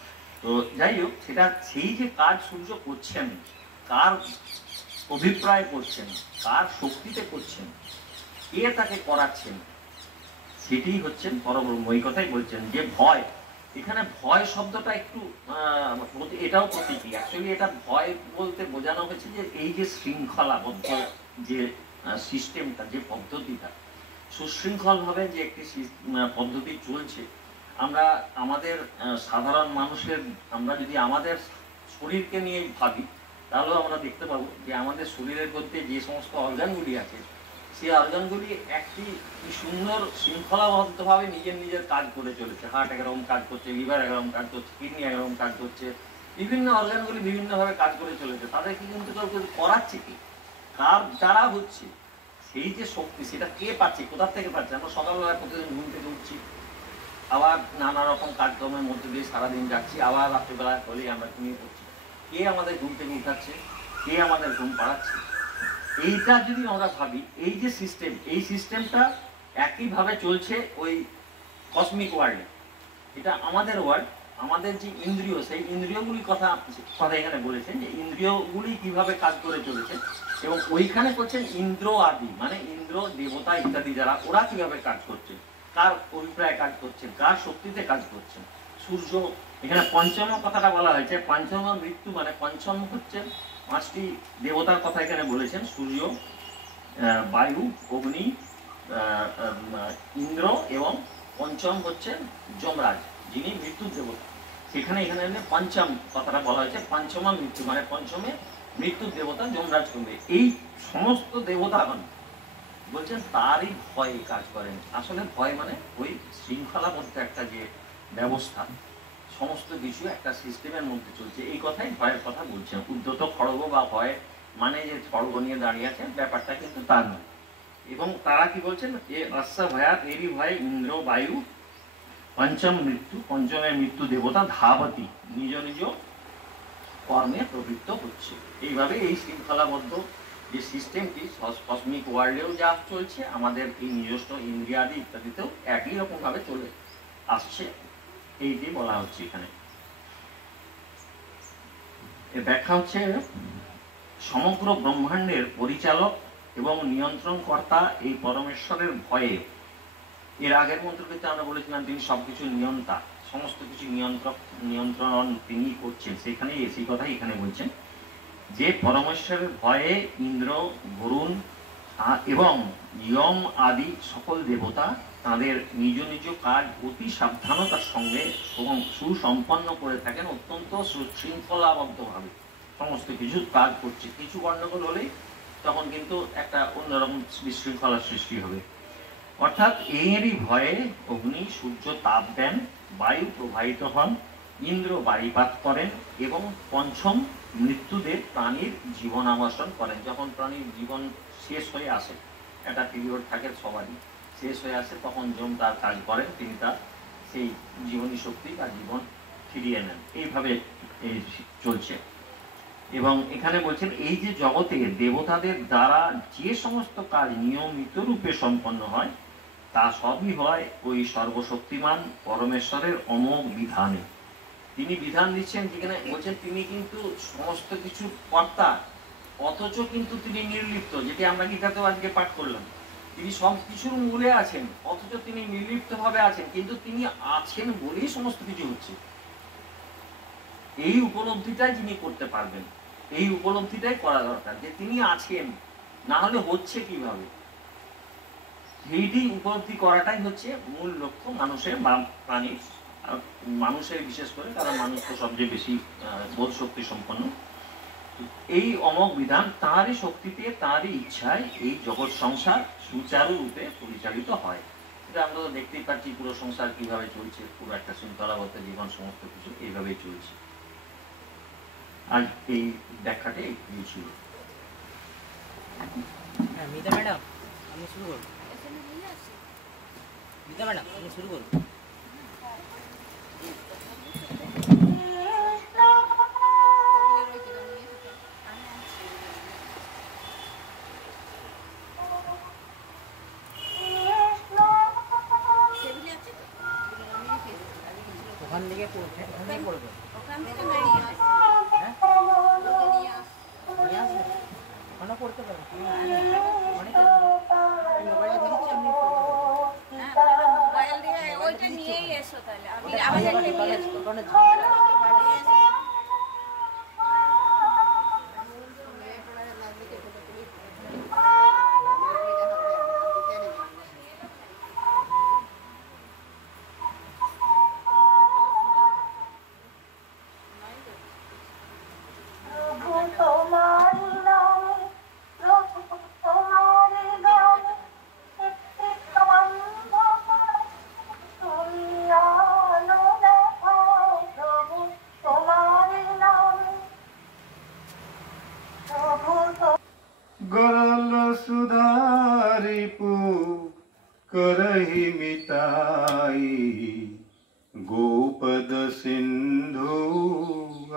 তো যাই হোক, সেটা সেই যে কাজ সূর্য করছেন, কার অভিপ্রায় করছেন, কার শক্তিতে করছেন, কে তাকে করাচ্ছেন, সেটি হচ্ছেন পরব্রহ্ম। এই কথাই বলছেন যে ভয়, এখানে ভয় শব্দটা একটু এটাও প্রতীকী। অ্যাকচুয়ালি এটা ভয় বলতে বোঝানো হয়েছে যে এই যে শৃঙ্খলাবদ্ধ যে সিস্টেমটা, যে পদ্ধতিটা সুশৃঙ্খলভাবে যে একটি পদ্ধতি চলছে, আমরা আমাদের সাধারণ মানুষের, আমরা যদি আমাদের শরীরকে নিয়ে ভাবি, তাহলেও আমরা দেখতে পাবো যে আমাদের শরীরের মধ্যে যে সমস্ত অর্গানগুলি আছে, সেই অর্গানগুলি একটি সুন্দর শৃঙ্খলাবদ্ধভাবে নিজের নিজের কাজ করে চলেছে। হার্ট একরকম কাজ করছে, লিভার একরকম কাজ করছে, কিডনি একরকম কাজ করছে, বিভিন্ন অর্গানগুলি বিভিন্নভাবে কাজ করে চলেছে। তাদেরকে কিন্তু কেউ কেউ করাচ্ছে কি, কার দ্বারা হচ্ছে, সেই যে শক্তি, সেটা কে পাচ্ছে, কোথা থেকে পাচ্ছে? আমরা সকালবেলা প্রতিদিন ঘুম থেকে উঠছি, আবার নানা রকম কাজকর্মের মধ্যে দিয়ে সারাদিন যাচ্ছি, আবার রাত্রিবেলা হলেই আমরা ঘুমিয়ে পড়ছি। কে আমাদের ঘুম থেকে উঠাচ্ছে, কে আমাদের ঘুম পাড়াচ্ছে? এইটা যদি আমরা ভাবি, এই যে সিস্টেম, এই সিস্টেমটা একইভাবে চলছে ওই কসমিক ওয়ার্ল্ডে। এটা আমাদের ওয়ার্ল্ড, আমাদের যে ইন্দ্রিয়, সেই ইন্দ্রিয়গুলির কথা এখানে বলেছেন যে ইন্দ্রিয়গুলি কিভাবে কাজ করে চলেছে, এবং ওইখানে করছেন ইন্দ্র আদি, মানে ইন্দ্র দেবতা ইত্যাদি যারা, ওরা কিভাবে কাজ করছে, কার অভিপ্রায় কাজ করছেন, কার শক্তিতে কাজ করছেন। সূর্য, এখানে পঞ্চম কথাটা বলা হয়েছে, পঞ্চম মৃত্যু, মানে পঞ্চম হচ্ছে পাঁচটি দেবতার কথা এখানে বলেছেন, সূর্য, বায়ু, অগ্নি, ইন্দ্র, এবং পঞ্চম হচ্ছে যমরাজ, যিনি মৃত্যুর দেবতা। সেখানে এখানে পঞ্চম কথাটা বলা হয়েছে, পঞ্চমা মৃত্যু, মানে পঞ্চমে মৃত্যুর দেবতা যমরাজ করবে। এই সমস্ত দেবতাগণ বলছেন তারই ভয়ে কাজ করেন। আসলে ভয় মানে ওই শৃঙ্খলাবদ্ধ একটা যে ব্যবস্থা, সমস্ত কিছু একটা সিস্টেমের মধ্যে চলছে, এই কথাই ভয়ের কথা বলছেন। উদ্যত খড়গ বা ভয় মানে যে খড়গ নিয়ে দাঁড়িয়ে আছে, ব্যাপারটা কিন্তু তার নয়। এবং তারা কি বলছেন, এ অশ্ব ভয়াত, এরই ভয়ে ইন্দ্র বায়ু পঞ্চম মৃত্যু, পঞ্চমের মৃত্যু দেবতা ধাবতী, নিজ নিজ কর্মে প্রবৃত্ত হচ্ছে। এইভাবে এই শৃঙ্খলাবদ্ধ যে সিস্টেমটি কসমিক ওয়ার্ল্ডেও যা চলছে, আমাদের এই নিজস্ব ইন্দ্রিয়াদি ইত্যাদিতেও একই রকম ভাবে চলে আসছে, এইটি বলা হচ্ছে এখানে। এর ব্যাখ্যা হচ্ছে সমগ্র ব্রহ্মাণ্ডের পরিচালক এবং নিয়ন্ত্রণকর্তা এই পরমেশ্বরের ভয়ে। এর আগের মন্ত্রটিতে আমরা বলেছিলাম তিনি সবকিছু নিয়ন্তা, সমস্ত কিছু নিয়ন্ত্রণ তিনি করছেন। সেখানে সেই কথাই এখানে বলছেন যে পরমেশ্বরের ভয়ে ইন্দ্র, বরুণ এবং ইয়ম আদি সকল দেবতা তাদের নিজ নিজ কাজ অতি সাবধানতার সঙ্গে সুসম্পন্ন করে থাকেন, অত্যন্ত সুশৃঙ্খলাবদ্ধভাবে সমস্ত কিছু কাজ করছে। কিছু গণ্ডগোল হলেই তখন কিন্তু একটা অন্যরকম বিশৃঙ্খলার সৃষ্টি হবে। অর্থাৎ এরই ভয়ে অগ্নি, সূর্য তাপ দেন, বায়ু প্রবাহিত হন, ইন্দ্র বায়ুপাত করেন, এবং পঞ্চম মৃত্যুদের প্রাণীর জীবন আবাসন করেন। যখন প্রাণীর জীবন শেষ হয়ে আসে, একটা পিরিয়ড থাকে সবারই, শেষ হয়ে আসে, তখন যম তার কাজ করেন, তিনি তার সেই জীবনী শক্তি বা জীবন ফিরিয়ে নেন। এইভাবে চলছে। এবং এখানে বলছেন এই যে জগতে দেবতাদের দ্বারা যে সমস্ত কাজ নিয়মিত রূপে সম্পন্ন হয়, তা সবই হয় ওই সর্বশক্তিমান পরমেশ্বরের অমোঘ বিধানে। তিনি বিধান দিচ্ছেন, যেখানে বলছেন তিনি কিন্তু সমস্ত কিছু কর্তা, অথচ কিন্তু তিনি নির্লিপ্ত, যেটি আমরা গীতাতেও আজকে পাঠ করলাম। তিনি সব কিছুর মূলে আছেন, অথচ তিনি নির্লিপ্ত ভাবে আছেন, কিন্তু তিনি আছেন বলেই সমস্ত কিছু হচ্ছে। এই উপলব্ধিটাই যিনি করতে পারবেন, এই উপলব্ধিটাই করা দরকার, যে তিনি আছেন, না হলে হচ্ছে কিভাবে। এইটি উপলব্ধি করাটাই হচ্ছে মূল লক্ষ্য মানুষের বা প্রাণীর। মানুষের বিশেষ করে, কারণ মানুষ তো সবচেয়ে বেশি বোধ শক্তি সম্পন্ন। এই অমোঘ বিধান তাঁরই শক্তিতে, তাঁরই ইচ্ছায় এই জগৎ সংসার সুচারুরূপে পরিচালিত হয়। এটা আমরা তো দেখতেই পাচ্ছি পুরো সংসার কিভাবে চলছে, পুরো একটা শৃঙ্খলাবদ্ধ জীবন, সমস্ত কিছু এইভাবেই চলছে। আর এই ব্যাখ্যাটা এই ছিল। হ্যাঁ মিতা ম্যাডাম আপনি শুরু করুন। মিতা ম্যাডাম আপনি শুরু করুন। ওখান থেকে পড়বে। হ্যাঁ নিয়ে আসবে, ওখানে পড়তে পারেন। অনেক মোবাইলটা দিচ্ছি, আপনি মোবাইল দিয়ে ওইটা নিয়েই এসো তাহলে। আমি আমাদের নিয়ে আসবো। ওখানে ঝামেলা। गरल सुधारिपु करहि मिताई, गोपद सिंधु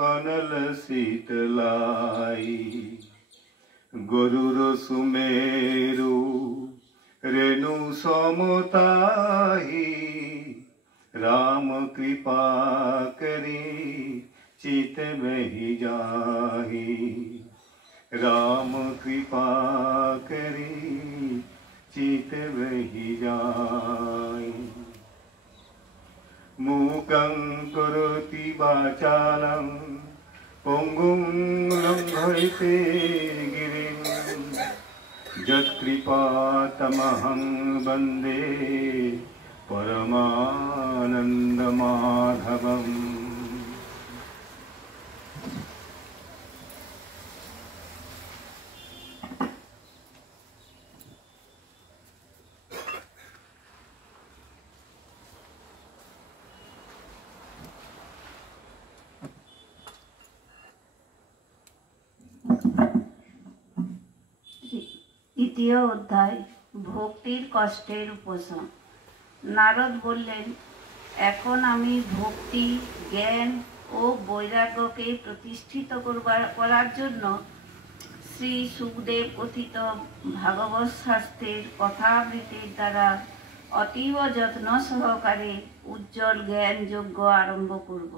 अनल शीतलाई। गरुर सुमेरु रेणु समताही, राम कृपा करी चित बहि जाही। राम कृपा करी चित बहि जाई। मूकं करोति वाचालं पंगुं लंघयते गिरिं, यत्कृपातमहं वन्दे परमानन्दमाधवम्। দ্বিতীয় অধ্যায়, ভক্তির কষ্টের উপশম। নারদ বললেন, এখন আমি ভক্তি, জ্ঞান ও বৈরাগ্যকে প্রতিষ্ঠিত করার জন্য শ্রী সুখদেব কথিত ভাগবত শাস্ত্রের কথাবৃত্তির দ্বারা অতীব যত্ন সহকারে উজ্জ্বল জ্ঞান যজ্ঞ আরম্ভ করব।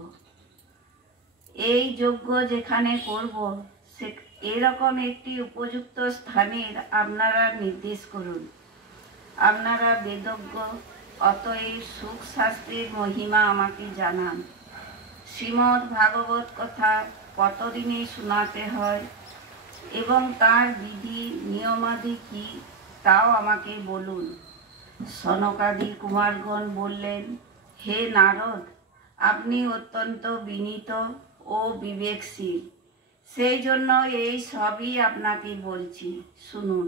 এই যজ্ঞ যেখানে করব এরকম একটি উপযুক্ত স্থানের আপনারা নির্দেশ করুন। আপনারা বেদজ্ঞ, অতএব সুখ শাস্ত্রের মহিমা আমাকে জানান। শ্রীমদ্ ভাগবত কথা কতদিনে শোনাতে হয় এবং তার বিধি নিয়মাদি কি তাও আমাকে বলুন। সনকাদি কুমারগণ বললেন, হে নারদ, আপনি অত্যন্ত বিনীত ও বিবেকশীল, সেই জন্য এই সবই আপনাকে বলছি, শুনুন।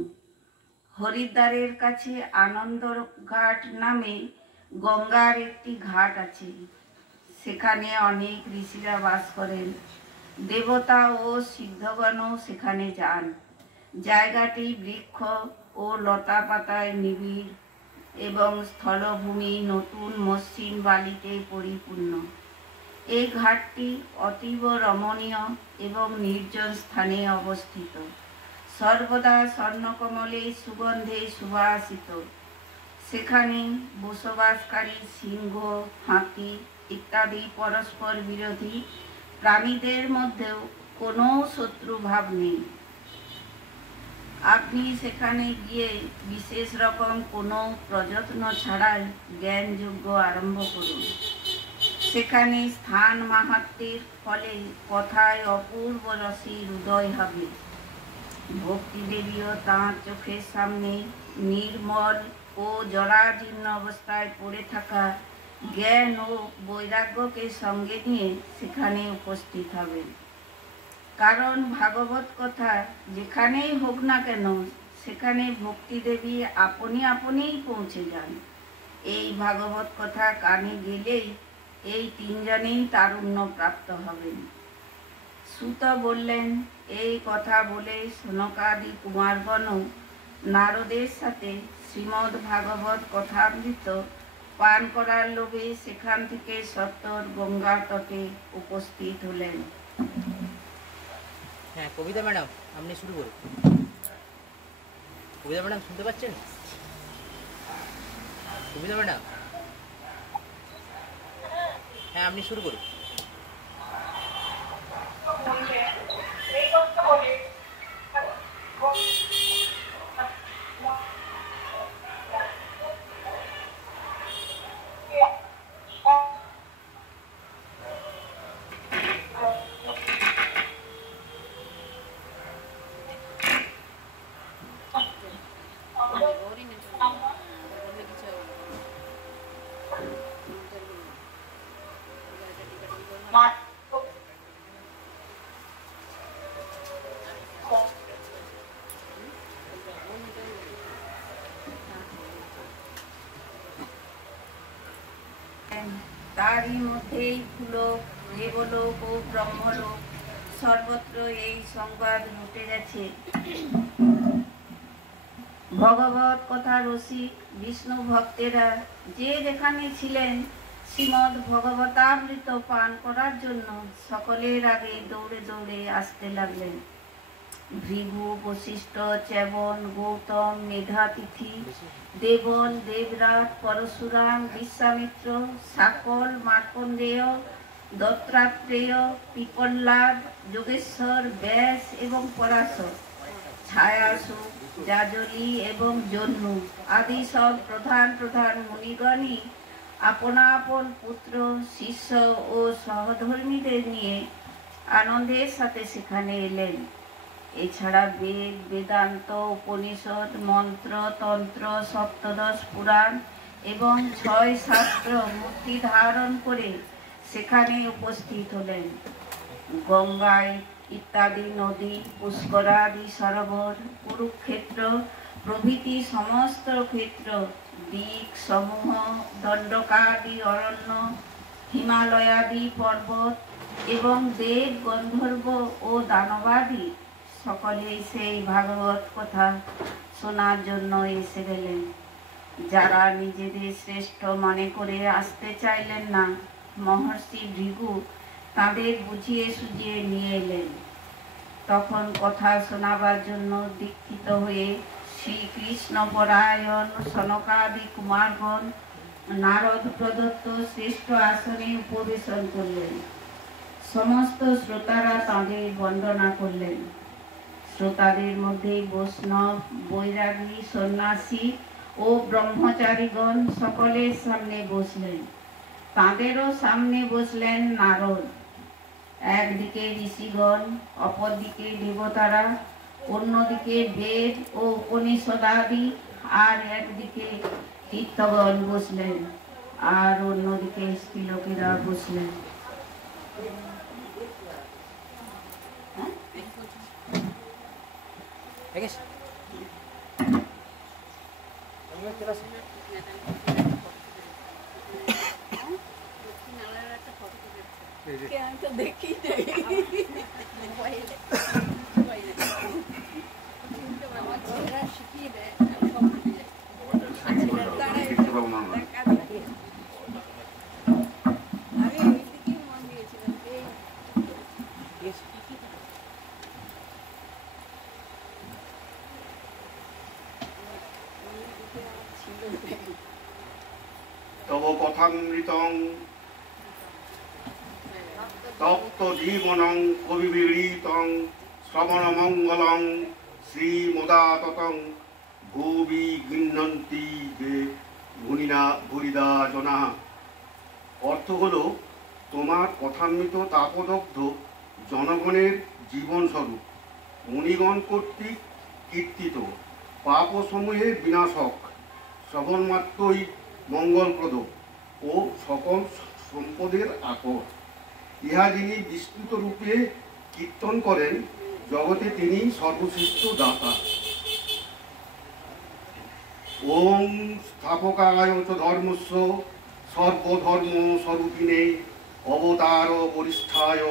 হরিদ্বারের কাছে আনন্দ ঘাট নামে গঙ্গার একটি ঘাট আছে। সেখানে অনেক ঋষিরা বাস করেন। দেবতা ও সিদ্ধগণও সেখানে যান। জায়গাটি বৃক্ষ ও লতা পাতায় নিবিড় এবং স্থলভূমি নতুন মসৃণ বালিতে পরিপূর্ণ। এই ঘাটটি অতীব রমণীয় এবং নির্জন স্থানে অবস্থিত। সর্বদা স্বর্ণকমলের সুগন্ধে সুবাসিত। সেখানে বসবাসকারী সিংহ, হাতি ইত্যাদি পরস্পর বিরোধী প্রাণীদের মধ্যেও কোনো শত্রুভাব নেই। আপনি সেখানে গিয়ে বিশেষ রকম কোনো প্রযত্ন ছাড়াই জ্ঞানযজ্ঞ আরম্ভ করুন। সেখানে স্থান মাহাত্ম্যের ফলে কথায় অপূর্ব রসের উদয় হবে। ভক্তি দেবীও তাঁর চোখের সামনে নির্মল ও জরাজীর্ণ অবস্থায় পড়ে থাকা জ্ঞান ও বৈরাগ্যকে সঙ্গে নিয়ে সেখানে উপস্থিত হবেন। কারণ ভাগবত কথা যেখানেই হোক না কেন সেখানে ভক্তি দেবী আপনি আপনিই পৌঁছে যান। এই ভাগবত কথা কানে গেলেই এই তিনজনেই তারুণ্য প্রাপ্ত হবেন। সুত বললেন, এই কথা বলে সনকাদি কুমারগণও নারদের সাথে শ্রীমদ্ ভাগবত কথামৃত পান করার লোভে সেখান থেকে সত্তর গঙ্গা তটে উপস্থিত হলেন। হ্যাঁ, কবিতা ম্যাডাম আপনি শুরু করুন। কবিতা ম্যাডাম শুনতে পাচ্ছেন? কবিতা ম্যাডাম, হ্যাঁ আপনি শুরু করুন। তারই মধ্যেই ভূলোক, দেবলোক ও ব্রহ্মলোক সর্বত্র এই সংবাদ ঘটে গেছে। ভগবত কথা রসিক বিষ্ণু ভক্তেরা যে যেখানে ছিলেন শ্রীমদ্ ভগবতামৃত পান করার জন্য সকলের আগে দৌড়ে দৌড়ে আসতে লাগলেন। ভৃগু, বশিষ্ঠ, চ্যবন, গৌতম, মেধাতিথি, দেবল, দেবরাজ, পরশুরাম, বিশ্বামিত্র, সাকল, মার্কণ্ডেয়, দত্তাত্রেয়, পিপল্লাদ, যোগেশ্বর, ব্যাস এবং পরাশর, ছায়াসুখ, জাজলি এবং জন্নু আদি সব প্রধান প্রধান মুনিগণই আপনা আপন পুত্র, শিষ্য ও সহধর্মীদের নিয়ে আনন্দের সাথে সেখানে এলেন। এছাড়া বেদ, বেদান্ত, উপনিষদ, মন্ত্র, তন্ত্র, সপ্তদশ পুরাণ এবং 6 শাস্ত্র মূর্তি ধারণ করে সেখানে উপস্থিত হলেন। গঙ্গায় ইত্যাদি নদী, পুষ্করাদি সরোবর, কুরুক্ষেত্র প্রভৃতি সমস্ত ক্ষেত্র, দিক সমূহ, দণ্ডকাদি অরণ্য, হিমালয়াদি পর্বত এবং দেব, গন্ধর্ব ও দানবাদি সকলেই সেই ভাগবত কথা শোনার জন্য এসে গেলেন। যারা নিজেদের শ্রেষ্ঠ মনে করে আসতে চাইলেন না, মহর্ষি ভৃগু তাদের বুঝিয়ে সুঝিয়ে নিয়ে এলেন। তখন কথা শোনাবার জন্য দীক্ষিত হয়ে শ্রীকৃষ্ণ পরায়ণ সনকাদি কুমারগণ নারদ প্রদত্ত শ্রেষ্ঠ আসনে উপবেশন করলেন। সমস্ত শ্রোতারা তাঁদের বন্দনা করলেন। শ্রোতাদের মধ্যে বৈষ্ণব, বৈরাগী, সন্ন্যাসী ও ব্রহ্মচারীগণ সকলের সামনে বসলেন। তাঁদেরও সামনে বসলেন নারদ। একদিকে ঋষিগণ, অপরদিকে দেবতারা, অন্যদিকে বেদ ও উপনিষদাদি, আর একদিকে তীর্থগণ বসলেন, আর অন্যদিকে স্ত্রীলোকেরা বসলেন। আমি তো দেখি শিখিয়ে দেয় আমি ওই দিকেই মন দিয়েছিলাম। তব কথামৃতং তপ্ত জীবনং কবিবিড়িতং শ্রবণমঙ্গলং শ্রীমদাততং ভুবি গৃহ্ণন্তি যে ভুরিদা জনা। অর্থ হল, তোমার কথামৃত তাপদগ্ধ জনগণের জীবনস্বরূপ, মুনিগণ কর্তৃক কীর্তিত, পাপসমূহের বিনাশক, শ্রবণ মাত্রই মঙ্গলপ্রদ ও সকল সম্পদের আকর। ইহা যিনি বিস্তৃত রূপে কীর্তন করেন, জগতে তিনি সর্বশ্রেষ্ঠ দাতা। ওম স্থাপকায় চ ধর্মস্য সর্বধর্ম স্বরূপিণে অবতার বরিষ্ঠায়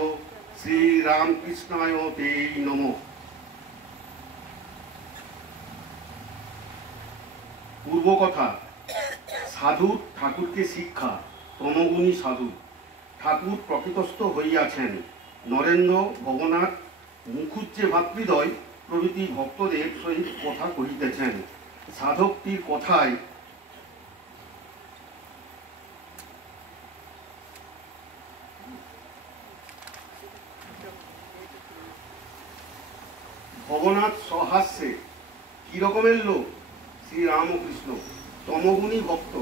শ্রীরামকৃষ্ণায় তে নমঃ। পূর্বকথা। সাধু ঠাকুরকে শিক্ষা। তমগুণী সাধু। ঠাকুর প্রকৃতস্থ হইয়াছেন। নরেন্দ্র, ভবনাথ, মুখুজ্জে ভাতৃদ্বয় প্রভৃতি ভক্তদের সহিত কথা কহিতেছেন। সাধকটির কথায় ভবনাথ সহাস্যে কি রকমের লোক? শ্রীরামকৃষ্ণ তমগুণী ভক্ত।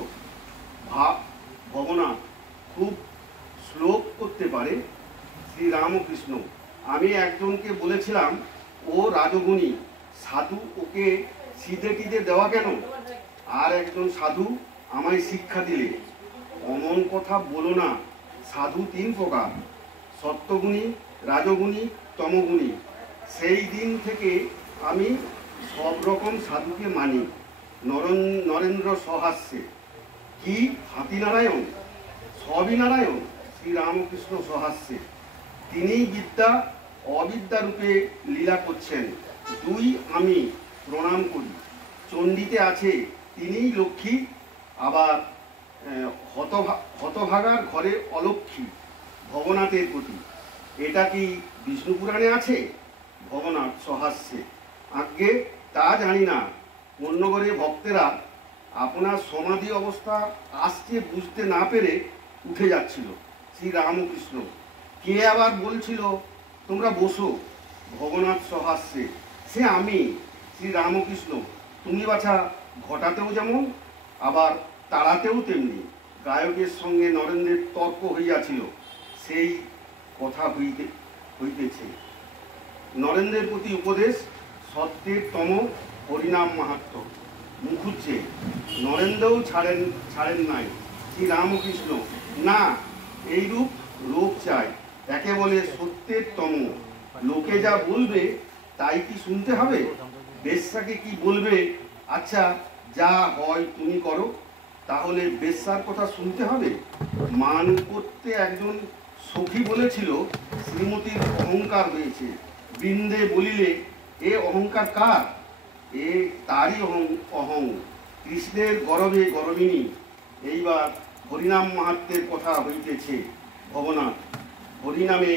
ভবনাথ খুব শ্লোক করতে পারে। শ্রীরামকৃষ্ণ আমি একজনকে বলেছিলাম ও রাজগুণী, সাধু, ওকে সিধে টিদে দেওয়া কেন? আর একজন সাধু আমায় শিক্ষা দিলে, অমন কথা বলো না, সাধু 3 প্রকার, সত্যগুণী, রাজগুণী, তমগুণী। সেই দিন থেকে আমি সব রকম সাধুকে মানি। নরেন্দ্র সহাস্যে কি হাতিনারায়ণ? সবই নারায়ণ। শ্রীরামকৃষ্ণ সহাস্যে তিনি বিদ্যা অবিদ্যা রূপে লীলা করছেন। 2 আমি প্রণাম করি। চণ্ডীতে আছে তিনিই লক্ষ্মী, আবার হতভাগার ঘরে অলক্ষ্মী ভবনাথের প্রতি। এটা কি বিষ্ণু পুরাণে আছে? ভবনাথ সহাস্যে আজ্ঞে তা জানি না। অন্যগরে ভক্তেরা আপনার সমাধি অবস্থা আসছে বুঝতে না পেরে উঠে যাচ্ছিল। শ্রীরামকৃষ্ণ কে আবার বলছিল তোমরা বসো। ভবনাথ সহাস্যে সে আমি। শ্রীরামকৃষ্ণ তুমি বাছা ঘটাতেও যেমন, আবার তাড়াতেও তেমনি। গায়কের সঙ্গে নরেন্দ্রের তর্ক হইয়াছিল, সেই কথা হইতেছে। নরেন্দ্রের প্রতি উপদেশ। সত্যের তম হরিনাম মাহাত্ম্য। মুখুজ্জে নরেন্দ্রও ছাড়েন নাই। শ্রীরামকৃষ্ণ না, এইরূপ লোক চাই, একে বলে সত্যের তম। লোকে যা বলবে তাই কি শুনতে হবে? বেশ্যাকে কি বলবে? আচ্ছা যা হয় তুমি করো, তাহলে বেশ্যার কথা শুনতে হবে? মান করতে একজন সখী বলেছিল শ্রীমতীর অহংকার হয়েছে। বৃন্দে বলিলে এ অহংকার কার? এ তারই অহং। কৃষ্ণের গরবে গরবিনী। এইবার হরিনাম মাহাত্ম্যের কথা হইতেছে। ভবনাথ হরিনামে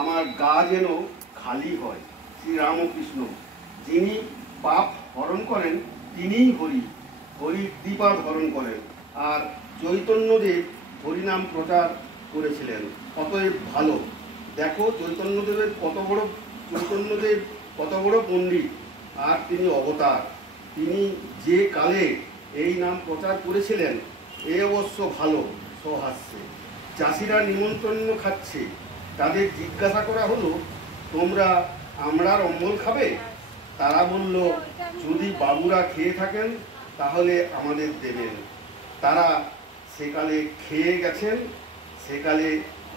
আমার গা যেন খালি হয়। শ্রীরামকৃষ্ণ যিনি পাপ হরণ করেন তিনিই হরি। হরি দ্বিপাদ হরণ করেন। আর চৈতন্যদেব হরিনাম প্রচার করেছিলেন। অতএব ভালো। দেখো চৈতন্যদেব কত বড় পণ্ডিত, আর তিনি অবতার। তিনি যে কালে এই নাম প্রচার করেছিলেন এ অবশ্য ভালো। সহাস্যে চাষিরা নিমন্ত্রণ খাচ্ছে, তাদের জিজ্ঞাসা করা হলো তোমরা আমরার অম্বল খাবে? তারা বলল যদি বাবুরা খেয়ে থাকেন তাহলে আমাদের দেবেন। তারা সেকালে খেয়ে গেছেন, সেকালে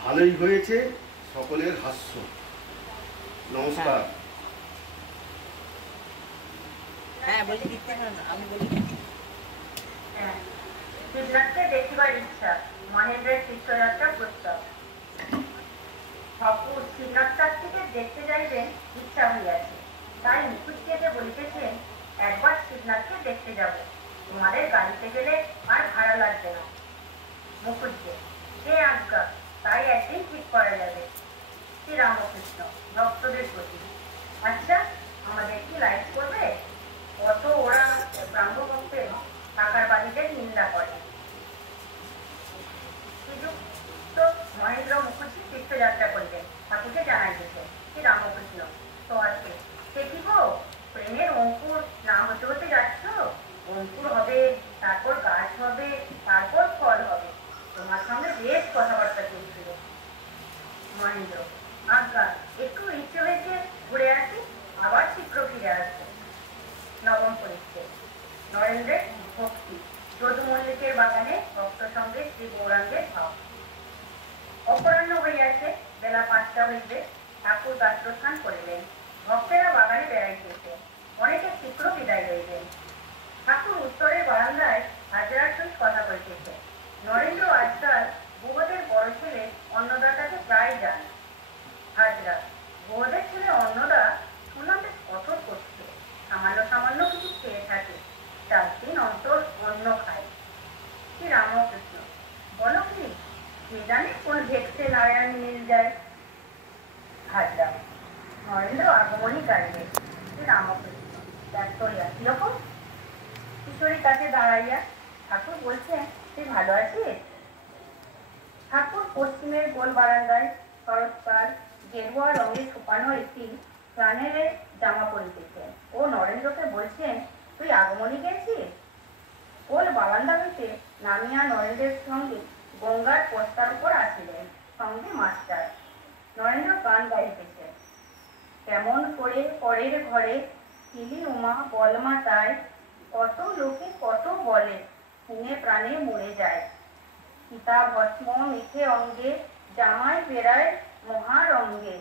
ভালোই হয়েছে। সকলের হাস্য। নমস্কার। হ্যাঁ বলি দিতে হবে না, আমি বলি শিবনাথকে দেখিবার ইচ্ছা। মহেন্দ্রের তীর্থযাত্রা প্রস্তাব। ঠাকুর শিবনাথ চাকরিকে দেখতে যাইবেন ইচ্ছা হইয়াছে, তাই মুখুজ্জেকে বলিতেছেন একবার শিবনাথকে দেখতে যাব, তোমাদের গাড়িতে গেলে আর ভাড়া লাগবে না। মুখুজ্জে সে আজ্ঞা, তাই একদিন ঠিক করা যাবে। শ্রীরামকৃষ্ণ ভক্তদের প্রতি আচ্ছা আমাদের কি লাইট করবে? কত ওরা ব্রাহ্ম ভক্তের টাকার বাড়িতে নিন্দা করে। শ্রীযুক্ত মহেন্দ্র মুখুজ্জি তীর্থযাত্রা করিলেন, ঠাকুরকে জানাইতেছে। শ্রীরামকৃষ্ণ তো আছে সে কি গো, প্রেমের অঙ্কুর না হতে হতে যাচ্ছ? অঙ্কুর হবে, তারপর গাছ হবে, তারপর ফল হবে। তোমার সঙ্গে বেশ কথাবার্তা চলছিল। মহেন্দ্র আজ্ঞা, একটু ইচ্ছে হয়েছে ঘুরে আসি, আবার শীঘ্র ফিরে আসবে। নবম পরিচ্ছেদ। নরেন্দ্রের ভক্তি। হইতে ঠাকুর গাত্রস্থান করিলেন। ভক্তেরা বাগানে বেড়াইতেছে, অনেকে শীঘ্র বিদায় লইলেন। ঠাকুর উত্তরের বারান্দায় হাজরার সহিত কথা কইতেছে। নরেন্দ্র আজকাল বুবদের বড় ছেলে অন্নদার কাছে প্রায় যান। হাজরা: বুবদের ছেলে অন্নদা শুনলাম বেশ কঠোর করছে, সামান্য সামান্য কিছু খেয়ে থাকে, 4 দিন অন্তর অন্ন খায়। শ্রী রামকৃষ্ণ: বলো কি, কে জানে কোন ভেক্সে নারায়ণ মিল যায়। হাজরা: নরেন্দ্র আগমনী গাইবে। শ্রী রামকৃষ্ণ: ডাক্তারিয়া কিরকম? কিশোরীর কাছে দাঁড়াইয়া ঠাকুর বলছেন, তুই ভালো আছিস? ঠাকুর পশ্চিমের গোল বারান্দায় শরৎকাল গেরুয়া রঙের শুকানো একটি ফ্লানেলের জামা পরিতেছেন ও নরেন্দ্রকে বলছেন, তুই আগমনী গেছিস? গোল বারান্দা হইতে নামিয়া নরেন্দ্রের সঙ্গে গঙ্গার পোস্তার উপর আসিলেন, সঙ্গে মাস্টার। নরেন্দ্র গান গাইতেছে। কেমন করে পরের ঘরে তিলি উমা বলমাতায়, কত লোকে কত বলে, শুনে প্রাণে মরে যায়। সীতা ভস্ম মিঠে অঙ্গে, জামাই বেড়ায় মহারঙ্গে।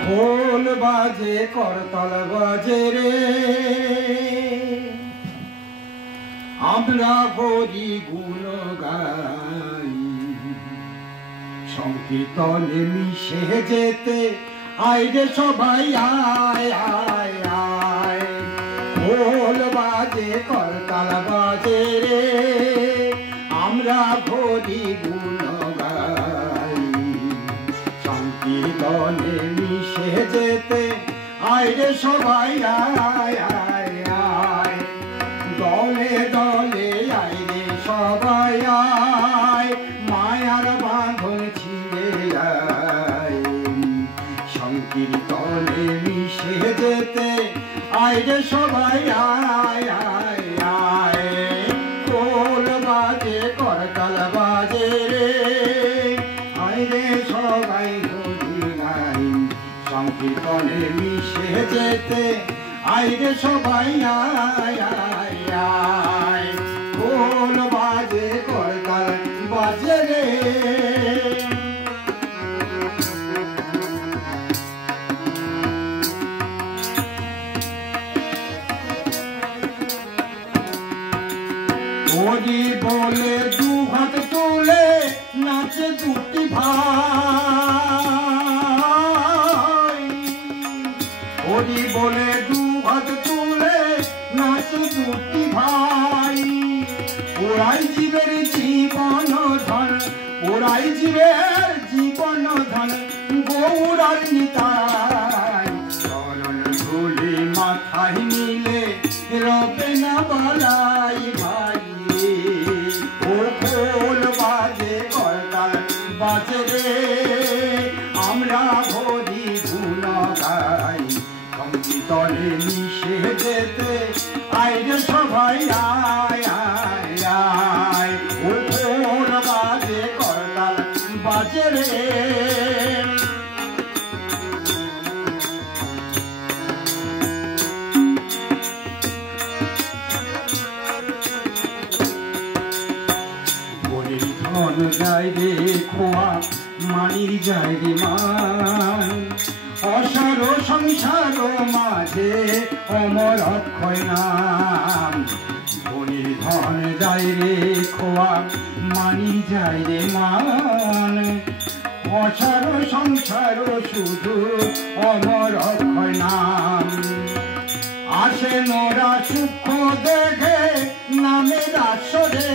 খোল বাজে করতাল বাজে রে, আমরা হরি গুণ গাই। সংকীর্তনে মিশে যেতে আইরে সবাই আয় আয় আয়। খোল বাজে করতাল বাজে রে, আমরা হরি গুণ গাই। সংকীর্তনে মিশে যেতে আইরে সবাই আয় আয় আয়। দলে দলে আইরে সবাই আয়, মায়ার বাঁধন ছিঁড়ে যায়। সংকীর্তনে মিশে যেতে আইরে সবাই আয় আয় আয়। খোল বাজে করতাল বাজে রে, আইরে সবাই হরি গাই। সংকীর্তনে মিশে যেতে আইরে সবাই আয় আয় আয়। খোল বাজে করতাল বাজে রে। হরি বলে দু হাত তুলে নাচে দুটি ভাই। হরি বলে দু হাত তুলে নাচে দুটি ভাই। ওরাই জীবের জীবন ধন, ওরাই জীবের জীবন ধন, গৌরার নিতাই। চরণ ধুলি মাথায় নিলে রবে না বালাই ভাই। ও খোল বাজে করতাল বাজে রে, আমরা হরি গুণ গাই। সংকীর্তনে মিশে যেতে আইরে সবাই আয় আয় আয়। ও খোল বাজে করতাল বাজে রে। ধন যায় রে খোয়া, মানির যায় রে মান। অসার সংসার মাঝে অমর অক্ষয় নাম। ধনির ধন যায় রে খোয়া, মানির যায় রে মান। অসার সংসার শুধু অমর অক্ষয় নাম। আসে নোরা সুখ দেখে নামের আসরে,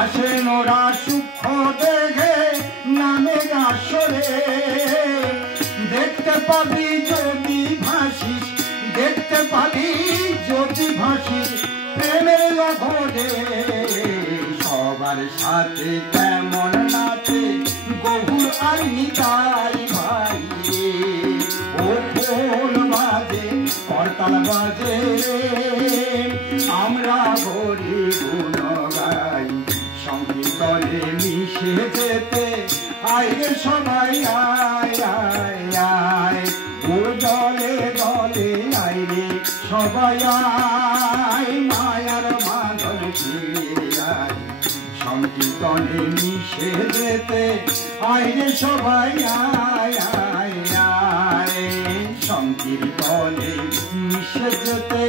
আসে নোরা সুখ দেখে নামের আসরে। দেখতে পাবি যদি ভাসিস, দেখতে পাবি যদি ভাসিস প্রেমের লহরে। সবার সাথে কেমন নাচে গহুর আর নিতাই ভাই। ও খোল বাজে করতাল বাজে রে, আমরা হরি গুণ গাই। সংকীর্তনে মিশে যেতে আইরে সবাই আয় আয় আয় ও দলে দলে আইরে সবাই আয় মায়ার মাদল ছিঁড়ে আয় সংকীর্তনে মিশে যেতে আইরে সবাই আয় আয় আয় সংকীর্তনে মিশে যেতে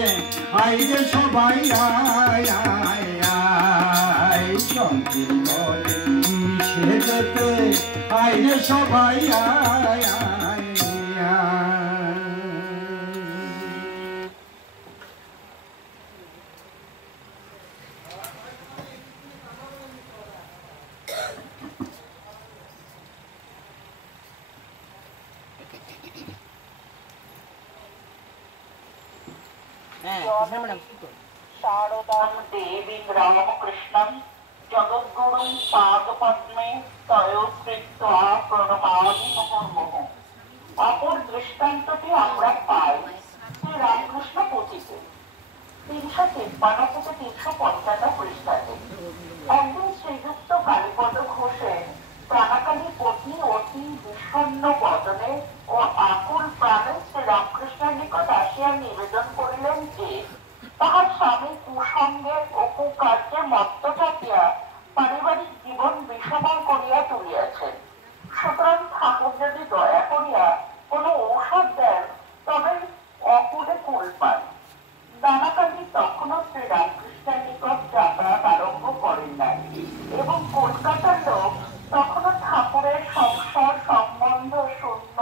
আইরে সবাই আয় আয় আয় সংকীর্তনে মিশে যেতে আইরে সবাই আয় আয় আয়। शारदां देवीं रामकृष्णं जगद्गुरुं पादपद्मे तयो कृत्वा प्रणमामि मुहुर्मुहुः। অপর দৃষ্টান্তটি আমরা পাই শ্রী রামকৃষ্ণ পুঁথিতে 353 থেকে 355 পৃষ্ঠাতে। একদিন শ্রীযুক্ত কালীপদ ঘোষের প্রাণাকালী পত্নী অতি বিষণ্ণ বদনে ও আকুল প্রাণে শ্রী রামকৃষ্ণের নিকট আসিয়া নিবেদন করিলেন যে তাহার স্বামী কুসঙ্গে ও কুকার্যে মত্ত থাকিয়া পারিবারিক জীবন বিষময় করিয়া তুলিয়াছেন। সুতরাং ঠাকুর যদি দয়া করিয়া কোন ঔষধ দেন তবে অকুলে কুল পান। দানাকালী তখনও শ্রী রামকৃষ্ণের নিকট যাতায়াত আরম্ভ করেন নাই এবং কলকাতার লোক তখনও ঠাকুরের সংসার সম্বন্ধ শূন্য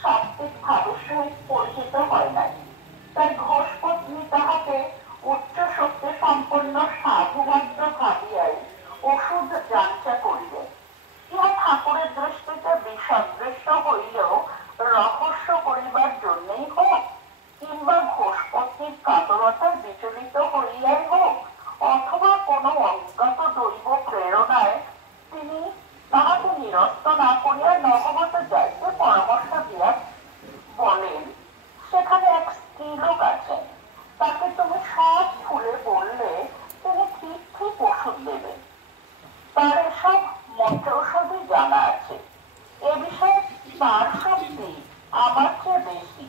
সাত্ত্বিক ভাবের সহিত পরিচিত হয় নাই। তাই ঘোষপত্নী তাহাকে উচ্চ শক্তি সম্পন্ন সাধুমাত্র ভাবিয়াই ওষুধ যাঞ্চা করিলেন। ইহা ঠাকুরের দৃষ্টিতে বিসদৃশ্য হইলেও রহস্য করিবার জন্যই হোক কিংবা ঘোষপত্নীর কাতরতায় বিচলিত হইয়াই হোক অথবা কোনো অজ্ঞাত দৈব প্রেরণায় তিনি তাহাকে নিরস্ত না করিয়া নহবতে যাইতে পরামর্শ দিয়া বলেন, সেখানে এক স্ত্রীলোক আছেন, তাকে তুমি সব খুলে বললে তিনি ঠিক ঠিক ওষুধ দেবেন। তার এসব মন্ত্রৌষধই জানা আছে। এ বিষয়ে তার শক্তি আমার চেয়ে বেশি।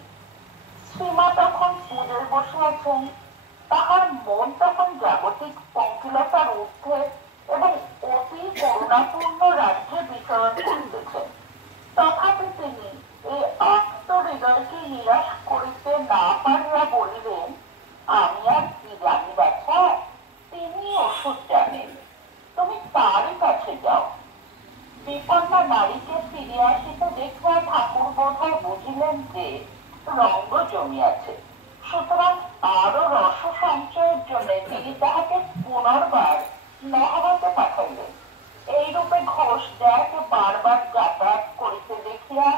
শ্রীমা তখন পুজোয় বসিয়াছেন, তাহার মন তখন জাগতিক পঙ্কিলতার ঊর্ধ্বে এবং অতি করুণাপূর্ণ রাজ্যে বিচরণ করিতেছেন। তথাপি তিনি এই আত্মহৃদয়কে নিরাশ করিতে না পারিয়া বলিলেন, আমি আর কি জানি বাছা, তিনি ওষুধ জানেন, তুমি তারই কাছে যাও। বিপন্না নারীকে ফিরে আসিতে দেখিয়া ঠাকুর বোধহয় বুঝিলেন যে রঙ্গ জমিয়াছে। সুতরাং আরো রস সঞ্চয়ের জন্য তিনি তাহাকে পুনর্বার নহবতে পাঠাইলেন। এইরূপে ঘোষ দেয়াকে বারবার যাতায়াত করিতে দেখিয়া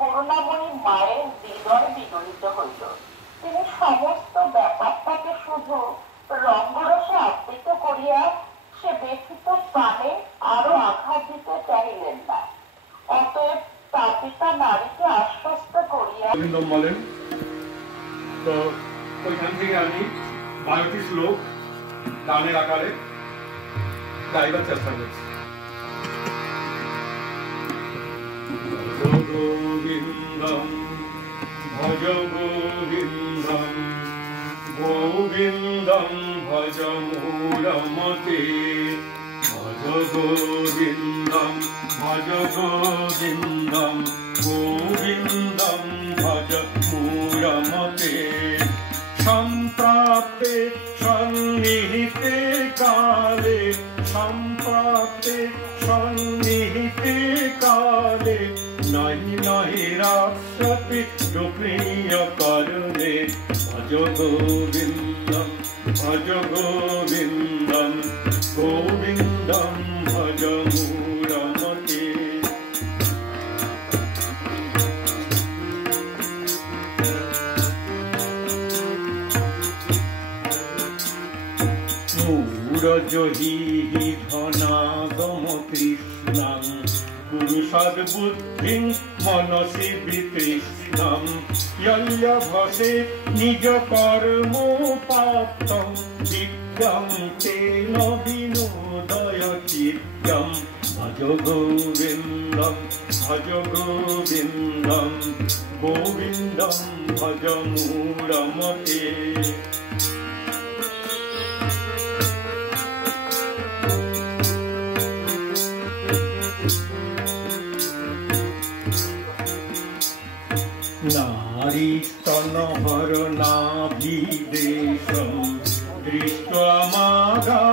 করুণাময়ী মায়ের হৃদয় বিগলিত হইল। তিনি সমস্ত ব্যাপারটাকে শুধু রঙ্গরসে আবৃত করিয়া সে ব্যথিত প্রাণে আরো আঘাত দিতে চাইলেন না। অতএব তাপিতা নারীকে আশ্বস্ত করিয়া বলেন, তো ওইখান থেকে আমি 12টি শ্লোক গানের আকারে গাইবার চেষ্টা করছি। গোবিন্দম ভজ গোবিন্দম গোবিন্দম ভজ মূঢ়মতে ভজ গোবিন্দম ভজ গোবিন্দম গোবিন্দম ভজ মূঢ়মতে সম্প্রাপ্তে সন্নিহিতে কালে সম্প্রাপ্তে সন্নিহিতে কালে নাহি নাহি রাক্ষসে প্রিয় করণে ভজ গোবিন্দম ভজ গোবিন্দম গোবিন্দম ভজ মূঢ়মতে। মূঢ়জহি ধনাগম কৃষ্ণং পুরুষাদ বুদ্ধিং মনসি বিতৃষ্ণং ইয়ল্যভসে নিজ কর্ম প্রাপ্তং বিদ্যং তেন বিনোদয় চিত্তং ভজ গোবিন্দম ভজ গোবিন্দম গোবিন্দম ভজ মূঢ়মতে। नारी स्तनहर नाभिदेशं दृष्ट्वा मागा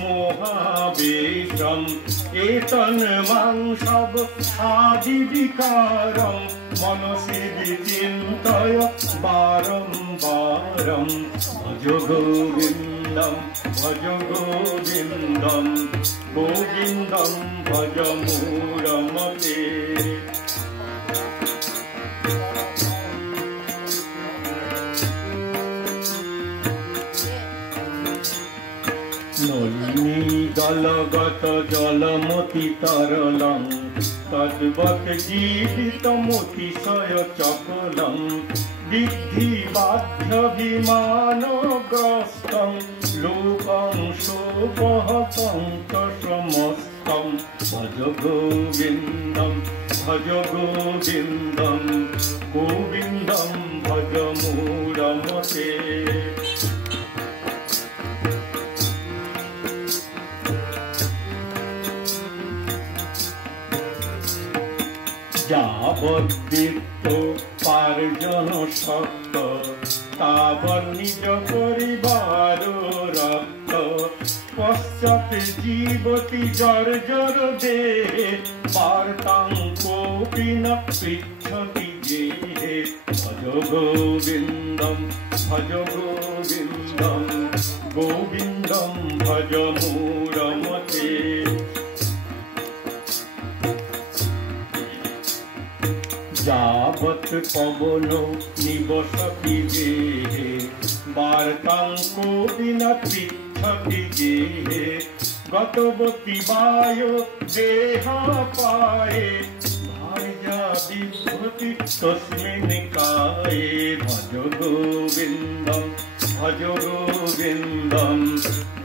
मोहावेशम् एतन्मांसव आदिविकारं मनसि विचिन्तय बारम्बारं भज गोविन्दं गोविन्दं भज मूঢ়मते। नलिनी दलगत जलमति तरलं तद्वत् जीवितमतिशय चपलं विद्धि बाध्यभिमानग्रस्तं लोकं शोपहतं च समस्तं भज गोविन्दं गोविन्दं भज मूঢ়मते। যাবদ্বিত্ত পার্জন শক্ত তাবৎ নিজ পরিবার রক্ত পশ্চাৎ জীবতি জর্জর দেহে বার্তাং কোপি ন পৃচ্ছতি গেহে ভজ গোবিন্দম গোবিন্দম ভজ মূঢ়মতে। যাবৎ পবন নিবসতি দেহে বার্তাং কোপি ন পৃচ্ছতি গেহে গতবতী বায়ো দেহ পায়ে ভার্যা বিভূতি তস্মিন কায়ে ভজ গোবিন্দম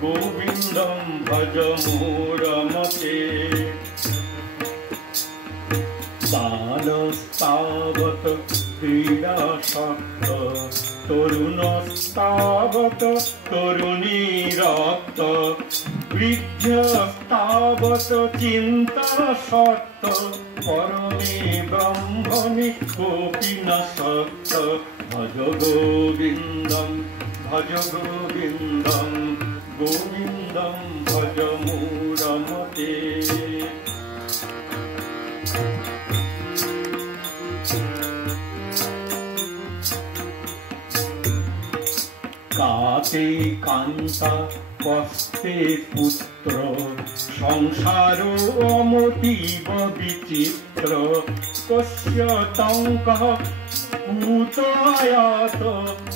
গোবিন্দম ভজ মূঢ়মতে। বালস্তাবৎ ক্রীড়াসক্ত তরুণস্তাবৎ তরুণীরক্ত বৃদ্ধস্তাবৎ চিন্তাসক্ত পরমে ব্রহ্মণি কোপি ন সক্ত ভজ গোবিন্দম গোবিন্দম ভজ মূঢ়মতে। কাতে কান্তা কস্তে পুত্র সংসার অমতীব বিচিত্র কস্য তঙ্কঃ কুতয়াত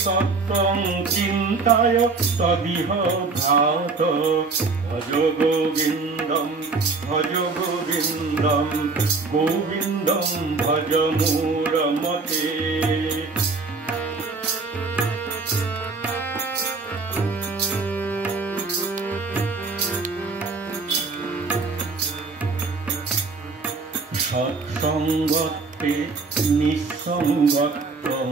তত্ত্বং চিন্তায় তদিহ ভ্রাত ভজ গোবিন্দম গোবিন্দম ভজ মূঢ়মতে। সৎসঙ্গতে নিঃসঙ্গত্বং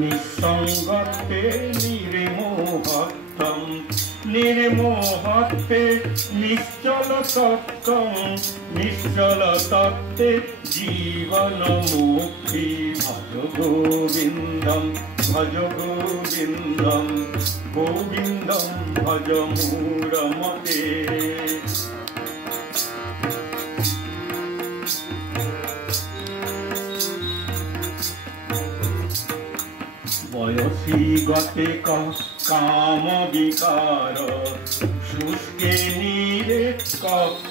নিঃসঙ্গতে নির্মোহত্বং নির্মোহত্বে নিশ্চল তত্ত্বং নিশ্চল তত্ত্বে জীবন মুক্তি ভজ গোবিন্দম গোবিন্দম ভজ মূঢ়মতে। বয়সী গতে কাম বিকার শুষ্কে নীরে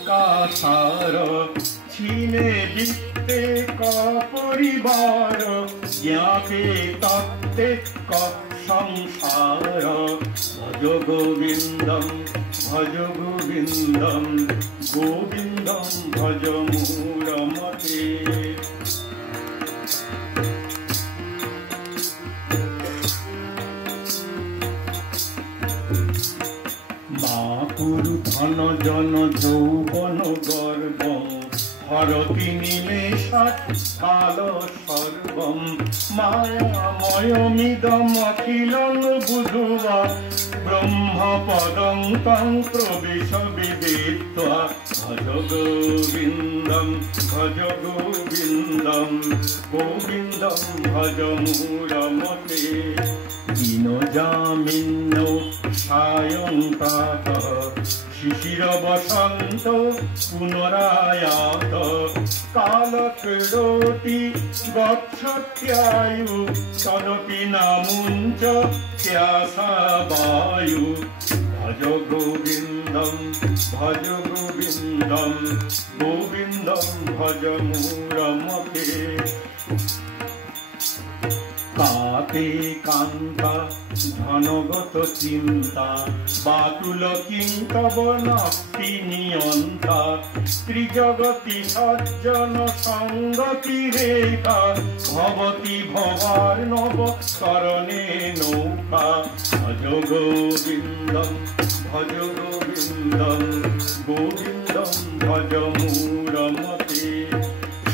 কাসার ছিনে বিত্তে পরিবার জ্ঞাতে তত্ত্বে সংসার ভজ গোবিন্দম গোবিন্দম ভজ মূঢ়মতে। মাকুর ধন জন যৌবন গর্বং হরতি নিমেষাৎ কাল সর্বম মায়াময়মিদমখিলং বুধুবা ব্রহ্মপদং তং প্রবিশ বিদিত্বা ভজ গোবিন্দম গোবিন্দম ভজ মূঢ়মতে দীনজামিন্নৌ সায়ং প্রাতঃ শিশির বসন্ত পুনরায়াত কাল ক্রীড়তি গচ্ছত্যায়ু তদপি নামুঞ্চ ত্যাসা বায়ু ভজ গোবিন্দম ভজ মূঢ়মতে কাতে কান্তা ধনগত চিন্তা বাতুল কিঙ্কব নাস্তি নিয়ন্তা ত্রিজগতি সজ্জন সঙ্গতি রেখা ভবতি ভবার নব করণে নৌকা ভজ গোবিন্দম ভজ মূঢ়মতে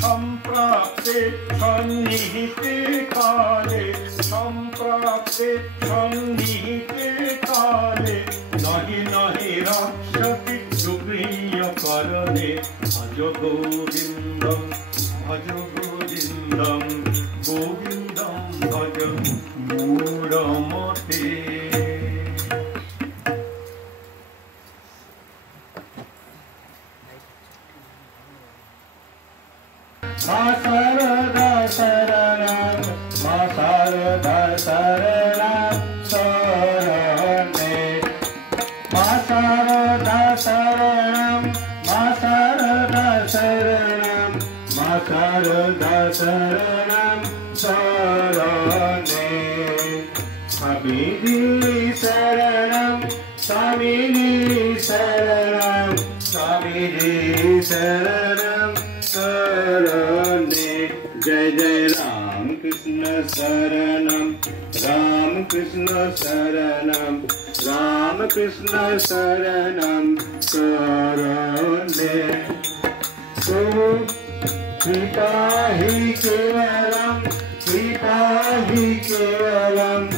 সম্প্রাপ্তে সন্নিহিতে কালে নহি রক্ষতি সুপ্রিয় করণে ভজ গোবিন্দম ভজ মূঢ়মতে মা শারদা শরণং মা শারদা শরণং শরণে মা শারদা শরণং মা শারদা শরণং মা শারদা শরণং শরণে স্বামীনি শরণং স্বামীনি শরণং शरणे जय जय राम कृष्ण शरणम राम कृष्ण शरणम राम कृष्ण शरणम शरणे तो कृपा ही केवलम कृपा ही केवलम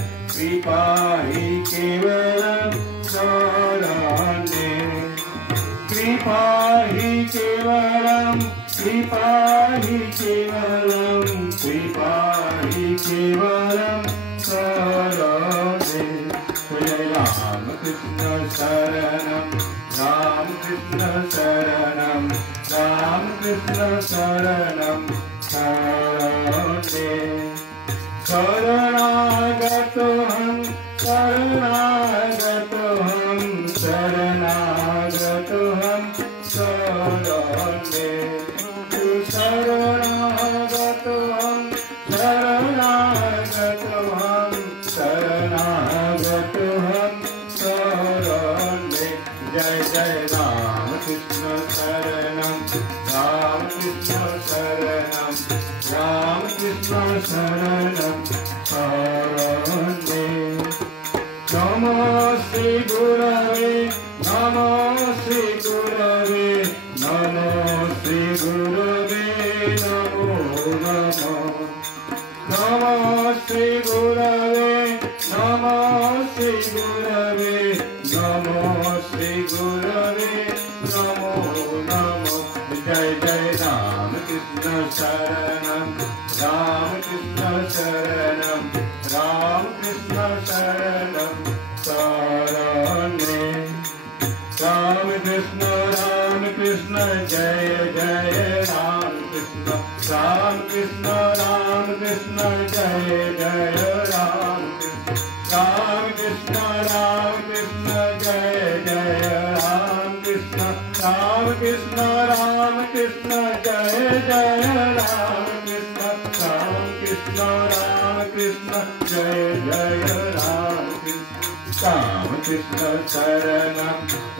शरणे कृपा ही केवलम शरणे जय राम कृष्ण शरणम राम कृष्ण शरणम राम कृष्ण शरणम शरणे शरणागतोऽहं शरणागतोऽहं शरणागतोऽहं शरणे शरणागतोऽहं शरणागतोऽहं शरणागतोऽहं शरणे जय जय राम कृष्ण शरणं राम कृष्ण शरणं राम कृष्ण शरणं शरणे नमो श्री गुरवे नमो श्री गुरवे नमो श्री गुरवे नमो नमो नमो श्री गुरवे नमो श्री गुरवे नमो श्री गुरवे नमो नमो जय जय राम कृष्ण शरणं राम कृष्ण शरणं राम कृष्ण शरणं शरणे राम कृष्ण जय जय राम कृष्ण जय जय राम कृष्ण जय जय राम कृष्ण जय जय राम कृष्ण जय जय राम राम कृष्ण शरणं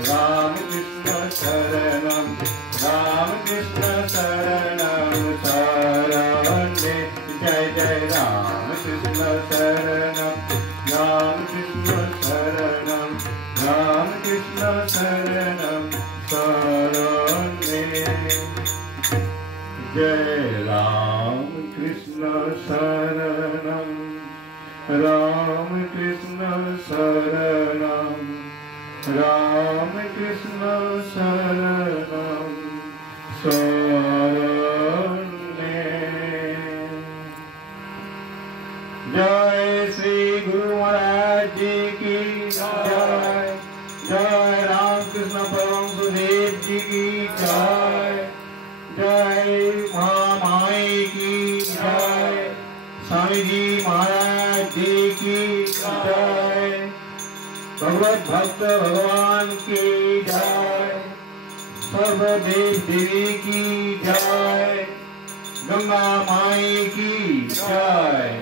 राम कृष्ण शरणं राम कृष्ण शरणं शरणे जय जय राम कृष्ण शरणं राम कृष्ण शरणं राम कृष्ण शरणं शरणे जय राम कृष्ण शरणम राम कृष्ण शरणम राम कृष्ण शरणम शरण्ये। जय श्री गुरु महाराज जी की जय। जय रामकृष्ण परमहंस देव जी की जय। जय महामाई की जय। स्वामी जी महाराज जी की जय। भगवत भक्त भगवान की जय। सर्व देव देवी की जय। गंगा माई की जय।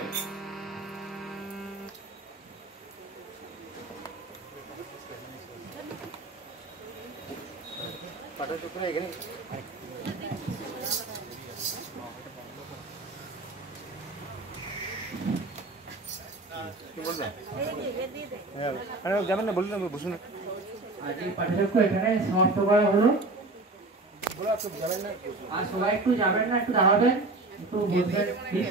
যাবেন না বললেন বসুন। আজ এই পাঠচক্র এখানে সমাপ্ত করা হলো। আর সবাই একটু যাবেন না, একটু দাঁড়াবেন, একটু বসবেন প্লিজ।